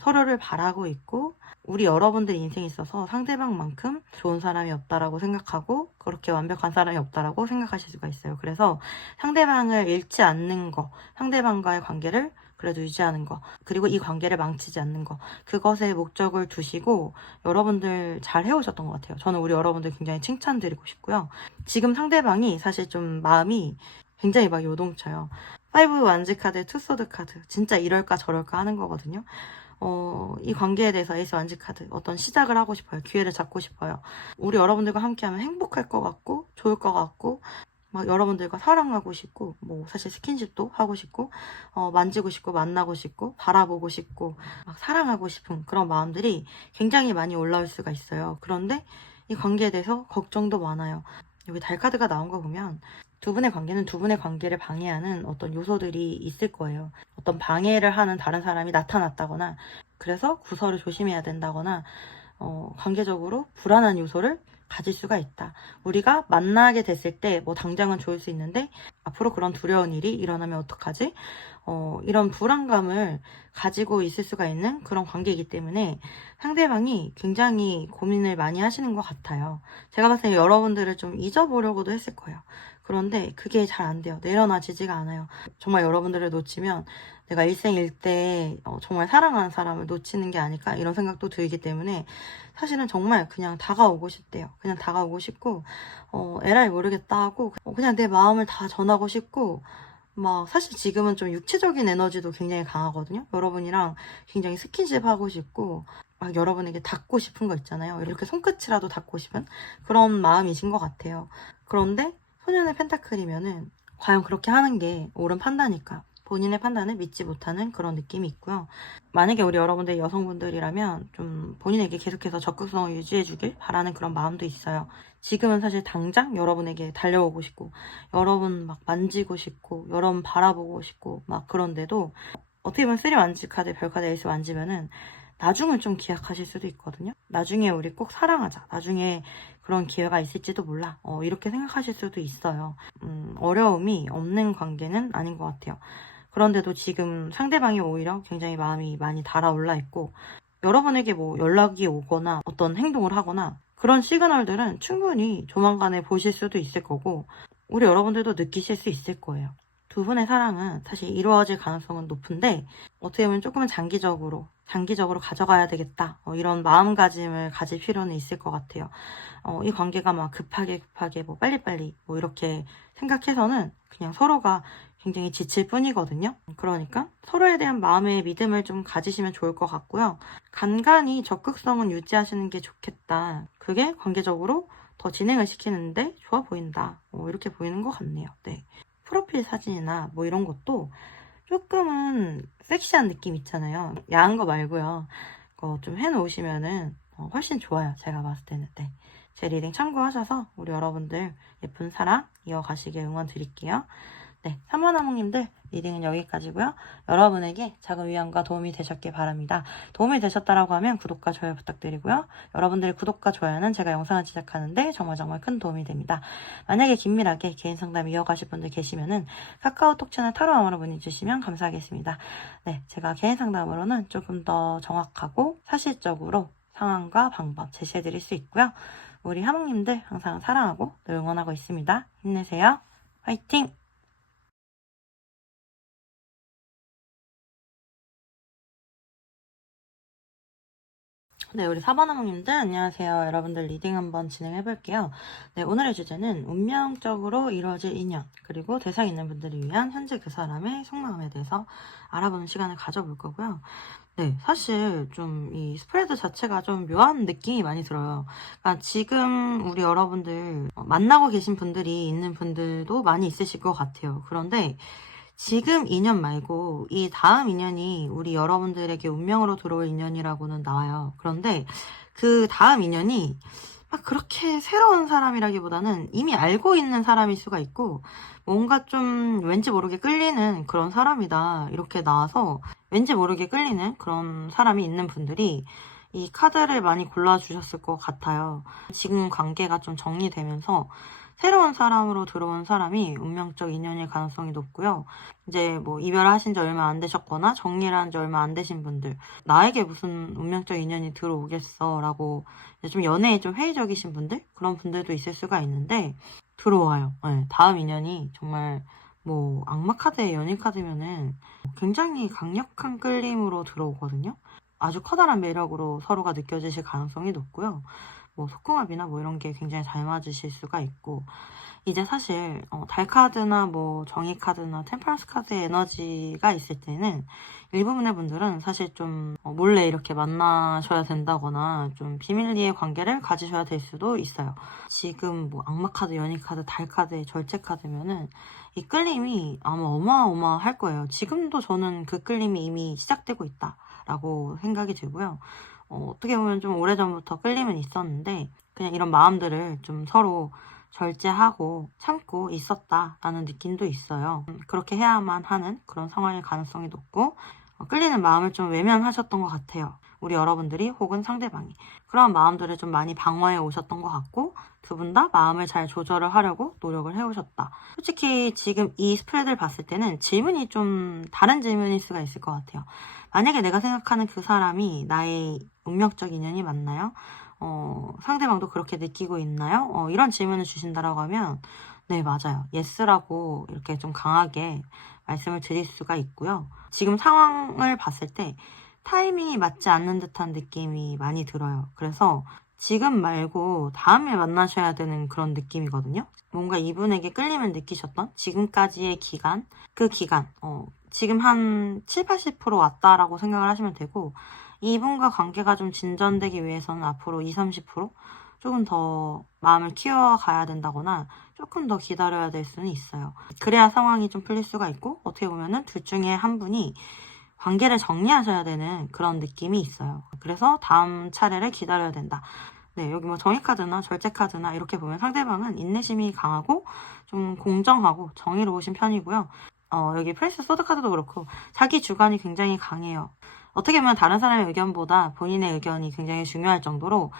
서로를 바라고 있고 우리 여러분들 인생에 있어서 상대방만큼 좋은 사람이 없다라고 생각하고 그렇게 완벽한 사람이 없다라고 생각하실 수가 있어요. 그래서 상대방을 잃지 않는 거, 상대방과의 관계를 그래도 유지하는 거, 그리고 이 관계를 망치지 않는 거, 그것에 목적을 두시고 여러분들 잘 해오셨던 것 같아요. 저는 우리 여러분들 굉장히 칭찬드리고 싶고요. 지금 상대방이 사실 좀 마음이 굉장히 막 요동쳐요. 5 완지 카드, 투 소드 카드. 진짜 이럴까 저럴까 하는 거거든요. 이 관계에 대해서 에이스 완지 카드. 어떤 시작을 하고 싶어요. 기회를 잡고 싶어요. 우리 여러분들과 함께하면 행복할 것 같고, 좋을 것 같고, 막 여러분들과 사랑하고 싶고, 뭐 사실 스킨십도 하고 싶고, 만지고 싶고, 만나고 싶고, 바라보고 싶고, 막 사랑하고 싶은 그런 마음들이 굉장히 많이 올라올 수가 있어요. 그런데 이 관계에 대해서 걱정도 많아요. 여기 달 카드가 나온 거 보면 두 분의 관계는 두 분의 관계를 방해하는 어떤 요소들이 있을 거예요. 어떤 방해를 하는 다른 사람이 나타났다거나 그래서 구설을 조심해야 된다거나 관계적으로 불안한 요소를 가질 수가 있다. 우리가 만나게 됐을 때 뭐 당장은 좋을 수 있는데 앞으로 그런 두려운 일이 일어나면 어떡하지? 이런 불안감을 가지고 있을 수가 있는 그런 관계이기 때문에 상대방이 굉장히 고민을 많이 하시는 것 같아요. 제가 봤을 때 여러분들을 좀 잊어보려고도 했을 거예요. 그런데 그게 잘 안 돼요. 내려놔지지가 않아요. 정말 여러분들을 놓치면 내가 일생일대 정말 사랑하는 사람을 놓치는 게 아닐까 이런 생각도 들기 때문에 사실은 정말 그냥 다가오고 싶대요. 그냥 다가오고 싶고 에라이 모르겠다 하고 그냥 내 마음을 다 전하고 싶고 막 사실 지금은 좀 육체적인 에너지도 굉장히 강하거든요. 여러분이랑 굉장히 스킨십 하고 싶고 막 여러분에게 닿고 싶은 거 있잖아요. 이렇게 손끝이라도 닿고 싶은 그런 마음이신 것 같아요. 그런데 소년의 펜타클이면은 과연 그렇게 하는 게 옳은 판단일까? 본인의 판단을 믿지 못하는 그런 느낌이 있고요. 만약에 우리 여러분들 여성분들이라면 좀 본인에게 계속해서 적극성을 유지해주길 바라는 그런 마음도 있어요. 지금은 사실 당장 여러분에게 달려오고 싶고 여러분 막 만지고 싶고 여러분 바라보고 싶고 막 그런데도 어떻게 보면 3 완지 카드, 별카드 에이스 완지면은 나중을 좀 기약하실 수도 있거든요. 나중에 우리 꼭 사랑하자. 나중에 그런 기회가 있을지도 몰라. 이렇게 생각하실 수도 있어요. 어려움이 없는 관계는 아닌 것 같아요. 그런데도 지금 상대방이 오히려 굉장히 마음이 많이 달아올라 있고 여러분에게 뭐 연락이 오거나 어떤 행동을 하거나 그런 시그널들은 충분히 조만간에 보실 수도 있을 거고 우리 여러분들도 느끼실 수 있을 거예요. 두 분의 사랑은 사실 이루어질 가능성은 높은데 어떻게 보면 조금은 장기적으로 가져가야 되겠다 이런 마음가짐을 가질 필요는 있을 것 같아요. 이 관계가 막 급하게 뭐 빨리빨리 뭐 이렇게 생각해서는 그냥 서로가 굉장히 지칠 뿐이거든요. 그러니까 서로에 대한 마음의 믿음을 좀 가지시면 좋을 것 같고요. 간간히 적극성은 유지하시는 게 좋겠다. 그게 관계적으로 더 진행을 시키는데 좋아 보인다. 이렇게 보이는 것 같네요. 네. 프로필 사진이나 뭐 이런 것도 조금은 섹시한 느낌 있잖아요. 야한 거 말고요. 그거 좀 해놓으시면은 훨씬 좋아요. 제가 봤을 때는. 네. 제 리딩 참고하셔서 우리 여러분들 예쁜 사랑 이어가시길 응원 드릴게요. 네, 3번 항목님들 리딩은 여기까지고요. 여러분에게 작은 위안과 도움이 되셨길 바랍니다. 도움이 되셨다라고 하면 구독과 좋아요 부탁드리고요. 여러분들의 구독과 좋아요는 제가 영상을 제작하는데 정말 큰 도움이 됩니다. 만약에 긴밀하게 개인 상담 이어가실 분들 계시면은 카카오톡 채널 타로왕으로 문의 주시면 감사하겠습니다. 네, 제가 개인 상담으로는 조금 더 정확하고 사실적으로 상황과 방법 제시해드릴 수 있고요. 우리 하목님들 항상 사랑하고 늘 응원하고 있습니다. 힘내세요. 화이팅! 네, 우리 사바나몽님들 안녕하세요. 여러분들 리딩 한번 진행해 볼게요. 네, 오늘의 주제는 운명적으로 이루어질 인연, 그리고 대상 있는 분들을 위한 현재 그 사람의 속마음에 대해서 알아보는 시간을 가져볼 거고요. 네, 사실 좀 이 스프레드 자체가 좀 묘한 느낌이 많이 들어요. 그러니까 지금 우리 여러분들 만나고 계신 분들이 있는 분들도 많이 있으실 것 같아요. 그런데 지금 인연 말고 이 다음 인연이 우리 여러분들에게 운명으로 들어올 인연이라고는 나와요. 그런데 그 다음 인연이 막 그렇게 새로운 사람이라기보다는 이미 알고 있는 사람일 수가 있고 뭔가 좀 왠지 모르게 끌리는 그런 사람이다 이렇게 나와서 왠지 모르게 끌리는 그런 사람이 있는 분들이 이 카드를 많이 골라주셨을 것 같아요. 지금 관계가 좀 정리되면서 새로운 사람으로 들어온 사람이 운명적 인연일 가능성이 높고요. 이제 뭐 이별하신 지 얼마 안 되셨거나 정리를 한 지 얼마 안 되신 분들, 나에게 무슨 운명적 인연이 들어오겠어 라고 좀 연애에 좀 회의적이신 분들, 그런 분들도 있을 수가 있는데 들어와요. 네, 다음 인연이 정말 뭐 악마 카드의 연인 카드면은 굉장히 강력한 끌림으로 들어오거든요. 아주 커다란 매력으로 서로가 느껴지실 가능성이 높고요. 뭐 속궁합이나 뭐 이런 게 굉장히 잘 맞으실 수가 있고, 이제 사실 달 카드나 뭐 정의 카드나 템퍼런스 카드의 에너지가 있을 때는 일부분의 분들은 사실 좀 몰래 이렇게 만나셔야 된다거나 좀 비밀리에 관계를 가지셔야 될 수도 있어요. 지금 뭐 악마 카드, 연인 카드, 달 카드, 절제 카드면은 이 끌림이 아마 어마어마할 거예요. 지금도 저는 그 끌림이 이미 시작되고 있다라고 생각이 들고요. 어떻게 보면 좀 오래전부터 끌림은 있었는데 그냥 이런 마음들을 좀 서로 절제하고 참고 있었다라는 느낌도 있어요. 그렇게 해야만 하는 그런 상황일 가능성이 높고 끌리는 마음을 좀 외면하셨던 것 같아요. 우리 여러분들이 혹은 상대방이. 그런 마음들을 좀 많이 방어해 오셨던 것 같고 두 분 다 마음을 잘 조절을 하려고 노력을 해오셨다. 솔직히 지금 이 스프레드를 봤을 때는 질문이 좀 다른 질문일 수가 있을 것 같아요. 만약에 내가 생각하는 그 사람이 나의 운명적 인연이 맞나요? 상대방도 그렇게 느끼고 있나요? 이런 질문을 주신다라고 하면 네, 맞아요. 예스라고 이렇게 좀 강하게 말씀을 드릴 수가 있고요. 지금 상황을 봤을 때 타이밍이 맞지 않는 듯한 느낌이 많이 들어요. 그래서 지금 말고 다음에 만나셔야 되는 그런 느낌이거든요. 뭔가 이분에게 끌림을 느끼셨던 지금까지의 기간, 그 기간, 지금 한 7, 80% 왔다라고 생각을 하시면 되고, 이분과 관계가 좀 진전되기 위해서는 앞으로 20, 30% 조금 더 마음을 키워가야 된다거나 조금 더 기다려야 될 수는 있어요. 그래야 상황이 좀 풀릴 수가 있고, 어떻게 보면은 둘 중에 한 분이 관계를 정리하셔야 되는 그런 느낌이 있어요. 그래서 다음 차례를 기다려야 된다. 네, 여기 뭐 정의카드나 절제카드나 이렇게 보면 상대방은 인내심이 강하고 좀 공정하고 정의로우신 편이고요. 여기 프레스 소드카드도 그렇고 자기 주관이 굉장히 강해요. 어떻게 보면 다른 사람의 의견보다 본인의 의견이 굉장히 중요할 정도로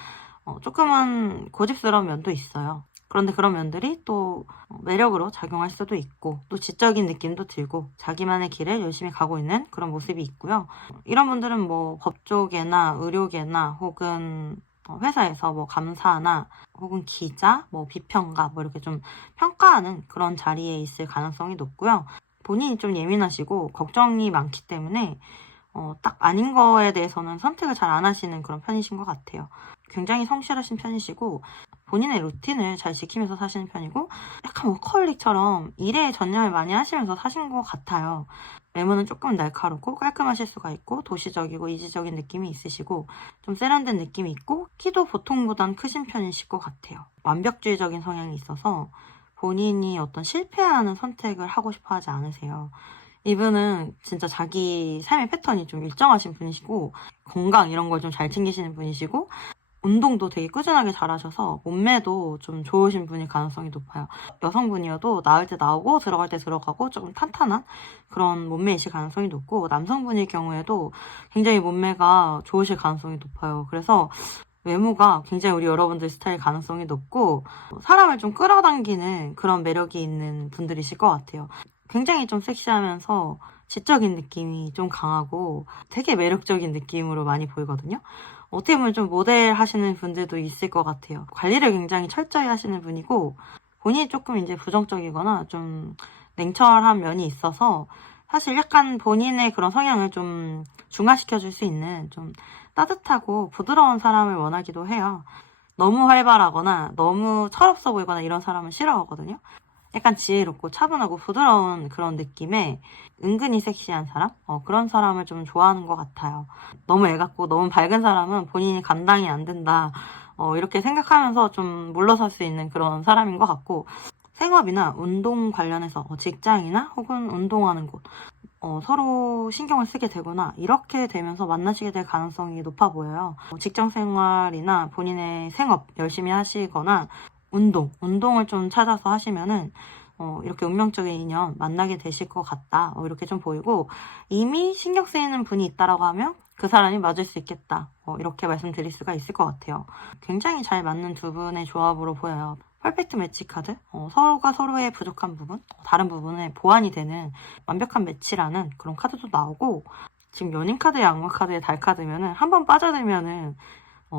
조금은 고집스러운 면도 있어요. 그런데 그런 면들이 또 매력으로 작용할 수도 있고 또 지적인 느낌도 들고 자기만의 길을 열심히 가고 있는 그런 모습이 있고요. 이런 분들은 뭐 법조계나 의료계나 혹은 회사에서 뭐 감사나 혹은 기자, 뭐 비평가 뭐 이렇게 좀 평가하는 그런 자리에 있을 가능성이 높고요. 본인이 좀 예민하시고 걱정이 많기 때문에 딱 아닌 거에 대해서는 선택을 잘 안 하시는 그런 편이신 것 같아요. 굉장히 성실하신 편이시고 본인의 루틴을 잘 지키면서 사시는 편이고 약간 워커홀릭처럼 일에 전념을 많이 하시면서 사신 것 같아요. 외모는 조금 날카롭고 깔끔하실 수가 있고 도시적이고 이지적인 느낌이 있으시고 좀 세련된 느낌이 있고 키도 보통보단 크신 편이실 것 같아요. 완벽주의적인 성향이 있어서 본인이 어떤 실패하는 선택을 하고 싶어 하지 않으세요. 이분은 진짜 자기 삶의 패턴이 좀 일정하신 분이시고 건강 이런 걸 좀 잘 챙기시는 분이시고 운동도 되게 꾸준하게 잘하셔서 몸매도 좀 좋으신 분일 가능성이 높아요. 여성분이어도 나올 때 나오고 들어갈 때 들어가고 조금 탄탄한 그런 몸매이실 가능성이 높고, 남성분일 경우에도 굉장히 몸매가 좋으실 가능성이 높아요. 그래서 외모가 굉장히 우리 여러분들 스타일 가능성이 높고, 사람을 좀 끌어당기는 그런 매력이 있는 분들이실 것 같아요. 굉장히 좀 섹시하면서 지적인 느낌이 좀 강하고 되게 매력적인 느낌으로 많이 보이거든요. 어떻게 보면 좀 모델 하시는 분들도 있을 것 같아요. 관리를 굉장히 철저히 하시는 분이고, 본인이 조금 이제 부정적이거나 좀 냉철한 면이 있어서 사실 약간 본인의 그런 성향을 좀 중화시켜줄 수 있는 좀 따뜻하고 부드러운 사람을 원하기도 해요. 너무 활발하거나 너무 철없어 보이거나 이런 사람은 싫어하거든요. 약간 지혜롭고 차분하고 부드러운 그런 느낌의 은근히 섹시한 사람? 그런 사람을 좀 좋아하는 것 같아요. 너무 애같고 너무 밝은 사람은 본인이 감당이 안 된다. 이렇게 생각하면서 좀 물러설 수 있는 그런 사람인 것 같고, 생업이나 운동 관련해서 직장이나 혹은 운동하는 곳, 서로 신경을 쓰게 되거나 이렇게 되면서 만나시게 될 가능성이 높아 보여요. 직장 생활이나 본인의 생업 열심히 하시거나 운동을 좀 찾아서 하시면은 이렇게 운명적인 인연 만나게 되실 것 같다. 이렇게 좀 보이고, 이미 신경 쓰이는 분이 있다라고 하면 그 사람이 맞을 수 있겠다. 이렇게 말씀드릴 수가 있을 것 같아요. 굉장히 잘 맞는 두 분의 조합으로 보여요. 퍼펙트 매치 카드, 서로가 서로의 부족한 부분, 다른 부분에 보완이 되는 완벽한 매치라는 그런 카드도 나오고, 지금 연인 카드에 악마 카드에 달 카드면은 한번 빠져들면은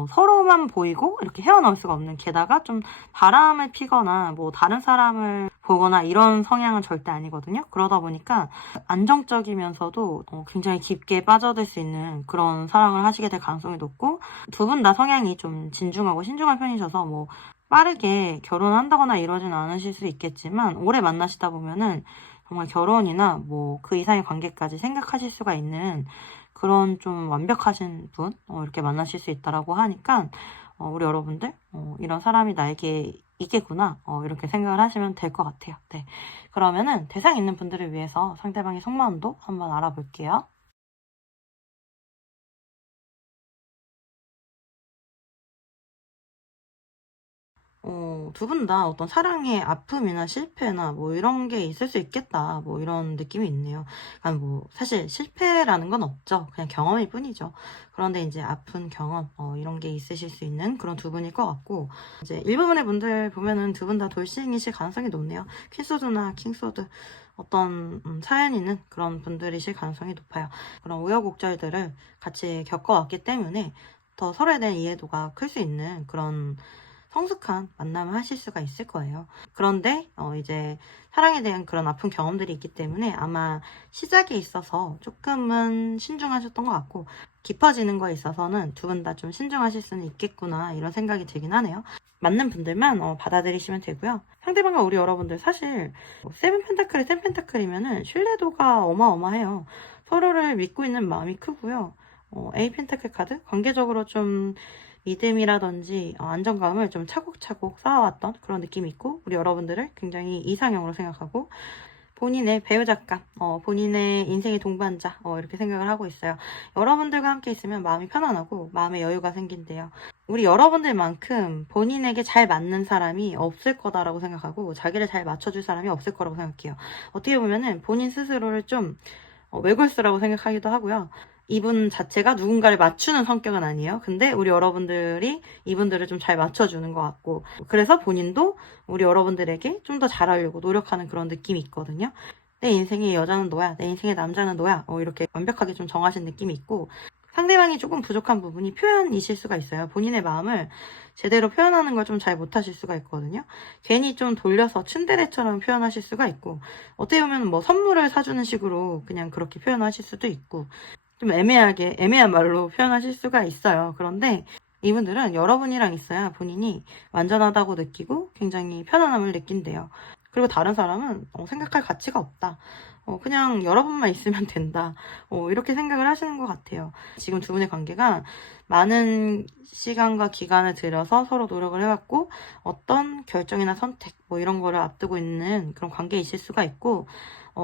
서로만 보이고 이렇게 헤어나올 수가 없는, 게다가 좀 바람을 피거나 뭐 다른 사람을 보거나 이런 성향은 절대 아니거든요. 그러다 보니까 안정적이면서도 굉장히 깊게 빠져들 수 있는 그런 사랑을 하시게 될 가능성이 높고, 두 분 다 성향이 좀 진중하고 신중한 편이셔서 뭐 빠르게 결혼한다거나 이러진 않으실 수 있겠지만, 오래 만나시다 보면은 정말 결혼이나 뭐 그 이상의 관계까지 생각하실 수가 있는 그런 좀 완벽하신 분 이렇게 만나실 수 있다라고 하니까, 우리 여러분들 이런 사람이 나에게 있겠구나 이렇게 생각을 하시면 될 것 같아요. 네, 그러면은 대상 있는 분들을 위해서 상대방의 속마음도 한번 알아볼게요. 두 분 다 어떤 사랑의 아픔이나 실패나 뭐 이런 게 있을 수 있겠다. 뭐 이런 느낌이 있네요. 아니 뭐 사실 실패라는 건 없죠. 그냥 경험일 뿐이죠. 그런데 이제 아픈 경험, 이런 게 있으실 수 있는 그런 두 분일 것 같고, 이제 일부분의 분들 보면은 두 분 다 돌싱이실 가능성이 높네요. 퀸소드나 킹소드, 어떤 사연 있는 그런 분들이실 가능성이 높아요. 그런 우여곡절들을 같이 겪어왔기 때문에 더 서로에 대한 이해도가 클 수 있는 그런 성숙한 만남을 하실 수가 있을 거예요. 그런데 이제 사랑에 대한 그런 아픈 경험들이 있기 때문에 아마 시작에 있어서 조금은 신중하셨던 것 같고, 깊어지는 거에 있어서는 두 분 다 좀 신중하실 수는 있겠구나 이런 생각이 들긴 하네요. 맞는 분들만 받아들이시면 되고요. 상대방과 우리 여러분들 사실 세븐 펜타클이 텐 펜타클이면은 신뢰도가 어마어마해요. 서로를 믿고 있는 마음이 크고요. 에이 펜타클 카드 관계적으로 좀 믿음이라든지 안정감을 좀 차곡차곡 쌓아왔던 그런 느낌이 있고, 우리 여러분들을 굉장히 이상형으로 생각하고 본인의 배우작감, 본인의 인생의 동반자 이렇게 생각을 하고 있어요. 여러분들과 함께 있으면 마음이 편안하고 마음의 여유가 생긴대요. 우리 여러분들만큼 본인에게 잘 맞는 사람이 없을 거다라고 생각하고 자기를 잘 맞춰줄 사람이 없을 거라고 생각해요. 어떻게 보면은 본인 스스로를 좀 외골수라고 생각하기도 하고요. 이분 자체가 누군가를 맞추는 성격은 아니에요. 근데 우리 여러분들이 이분들을 좀 잘 맞춰주는 것 같고, 그래서 본인도 우리 여러분들에게 좀 더 잘하려고 노력하는 그런 느낌이 있거든요. 내 인생의 여자는 너야, 내 인생의 남자는 너야, 이렇게 완벽하게 좀 정하신 느낌이 있고, 상대방이 조금 부족한 부분이 표현이실 수가 있어요. 본인의 마음을 제대로 표현하는 걸 좀 잘 못하실 수가 있거든요. 괜히 좀 돌려서 츤데레처럼 표현하실 수가 있고, 어떻게 보면 뭐 선물을 사주는 식으로 그냥 그렇게 표현하실 수도 있고, 좀 애매한 말로 표현하실 수가 있어요. 그런데 이분들은 여러분이랑 있어야 본인이 완전하다고 느끼고 굉장히 편안함을 느낀대요. 그리고 다른 사람은 생각할 가치가 없다. 그냥 여러분만 있으면 된다. 이렇게 생각을 하시는 것 같아요. 지금 두 분의 관계가 많은 시간과 기간을 들여서 서로 노력을 해왔고, 어떤 결정이나 선택 뭐 이런 거를 앞두고 있는 그런 관계이실 수가 있고,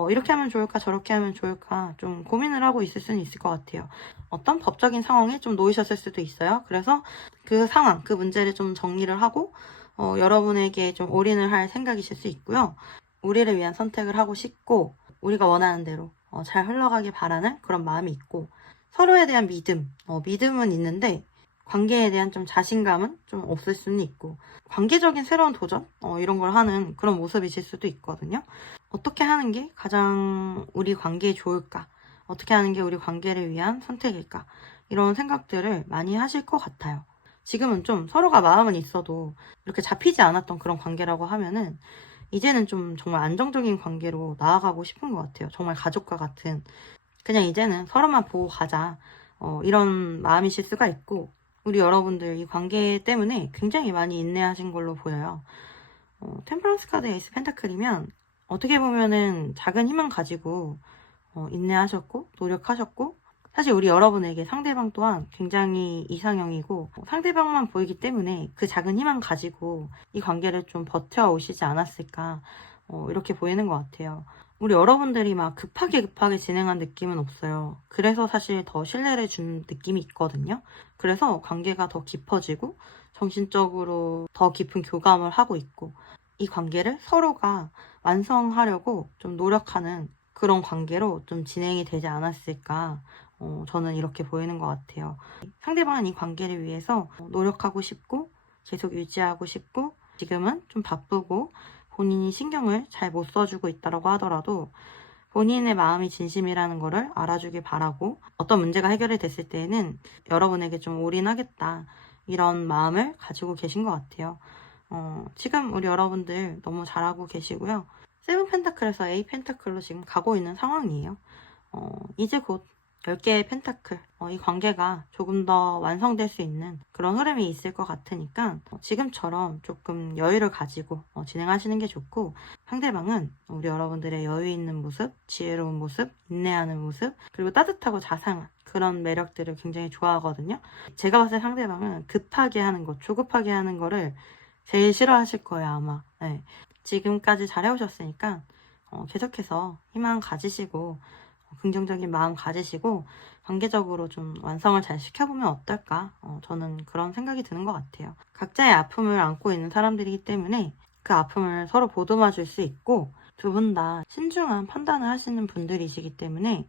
이렇게 하면 좋을까 저렇게 하면 좋을까 좀 고민을 하고 있을 수는 있을 것 같아요. 어떤 법적인 상황에 좀 놓이셨을 수도 있어요. 그래서 그 상황, 그 문제를 좀 정리를 하고 여러분에게 좀 올인을 할 생각이실 수 있고요. 우리를 위한 선택을 하고 싶고 우리가 원하는 대로 잘 흘러가길 바라는 그런 마음이 있고 서로에 대한 믿음은 있는데 관계에 대한 좀 자신감은 좀 없을 수는 있고 관계적인 새로운 도전 이런 걸 하는 그런 모습이실 수도 있거든요. 어떻게 하는 게 가장 우리 관계에 좋을까? 어떻게 하는 게 우리 관계를 위한 선택일까? 이런 생각들을 많이 하실 것 같아요. 지금은 좀 서로가 마음은 있어도 이렇게 잡히지 않았던 그런 관계라고 하면은 이제는 좀 정말 안정적인 관계로 나아가고 싶은 것 같아요. 정말 가족과 같은. 그냥 이제는 서로만 보고 가자. 이런 마음이실 수가 있고 우리 여러분들 이 관계 때문에 굉장히 많이 인내하신 걸로 보여요. 템퍼런스 카드 에이스 펜타클이면 어떻게 보면은 작은 희망 가지고 인내하셨고 노력하셨고 사실 우리 여러분에게 상대방 또한 굉장히 이상형이고 상대방만 보이기 때문에 그 작은 희망 가지고 이 관계를 좀 버텨오시지 않았을까 이렇게 보이는 것 같아요. 우리 여러분들이 막 급하게 진행한 느낌은 없어요. 그래서 사실 더 신뢰를 준 느낌이 있거든요. 그래서 관계가 더 깊어지고 정신적으로 더 깊은 교감을 하고 있고 이 관계를 서로가 완성하려고 좀 노력하는 그런 관계로 좀 진행이 되지 않았을까 저는 이렇게 보이는 것 같아요. 상대방은 이 관계를 위해서 노력하고 싶고 계속 유지하고 싶고 지금은 좀 바쁘고 본인이 신경을 잘 못 써주고 있다고 하더라도 본인의 마음이 진심이라는 거를 알아주길 바라고 어떤 문제가 해결이 됐을 때에는 여러분에게 좀 올인하겠다 이런 마음을 가지고 계신 것 같아요. 지금 우리 여러분들 너무 잘하고 계시고요. 세븐 펜타클에서 에이 펜타클로 지금 가고 있는 상황이에요. 이제 곧 10개의 펜타클, 이 관계가 조금 더 완성될 수 있는 그런 흐름이 있을 것 같으니까 지금처럼 조금 여유를 가지고 진행하시는 게 좋고 상대방은 우리 여러분들의 여유 있는 모습, 지혜로운 모습, 인내하는 모습, 그리고 따뜻하고 자상한 그런 매력들을 굉장히 좋아하거든요. 제가 봤을 때 상대방은 급하게 하는 것, 조급하게 하는 거를 제일 싫어하실 거예요, 아마. 네. 지금까지 잘해오셨으니까 계속해서 희망 가지시고 긍정적인 마음 가지시고 관계적으로 좀 완성을 잘 시켜보면 어떨까? 저는 그런 생각이 드는 것 같아요. 각자의 아픔을 안고 있는 사람들이기 때문에 그 아픔을 서로 보듬어 줄 수 있고 두 분 다 신중한 판단을 하시는 분들이시기 때문에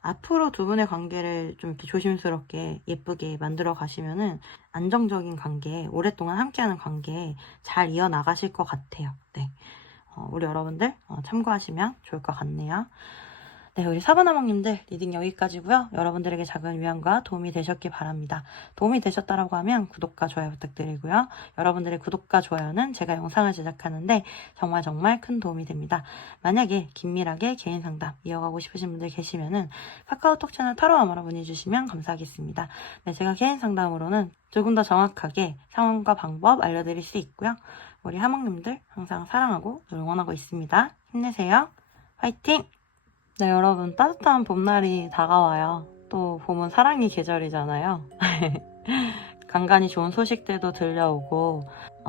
앞으로 두 분의 관계를 좀 이렇게 조심스럽게 예쁘게 만들어 가시면은 안정적인 관계, 오랫동안 함께하는 관계 잘 이어나가실 것 같아요. 네. 우리 여러분들 참고하시면 좋을 것 같네요. 네, 우리 사바나몽님들 리딩 여기까지고요. 여러분들에게 작은 위안과 도움이 되셨길 바랍니다. 도움이 되셨다라고 하면 구독과 좋아요 부탁드리고요. 여러분들의 구독과 좋아요는 제가 영상을 제작하는데 정말 큰 도움이 됩니다. 만약에 긴밀하게 개인 상담 이어가고 싶으신 분들 계시면은 카카오톡 채널 타로아마로 문의 주시면 감사하겠습니다. 네, 제가 개인 상담으로는 조금 더 정확하게 상황과 방법 알려드릴 수 있고요. 우리 하몽님들 항상 사랑하고 응원하고 있습니다. 힘내세요. 화이팅! 네, 여러분, 따뜻한 봄날이 다가와요. 또 봄은 사랑의 계절이잖아요. 간간히 좋은 소식들도 들려오고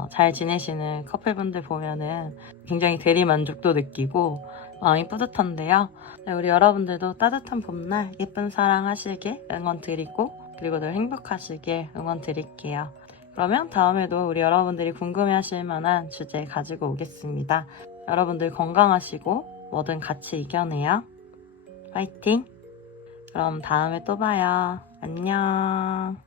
잘 지내시는 커플분들 보면은 굉장히 대리만족도 느끼고 마음이 뿌듯한데요. 네, 우리 여러분들도 따뜻한 봄날 예쁜 사랑 하시길 응원 드리고 그리고 늘 행복하시길 응원 드릴게요. 그러면 다음에도 우리 여러분들이 궁금해하실 만한 주제 가지고 오겠습니다. 여러분들 건강하시고 뭐든 같이 이겨내요. 파이팅! 그럼 다음에 또 봐요. 안녕.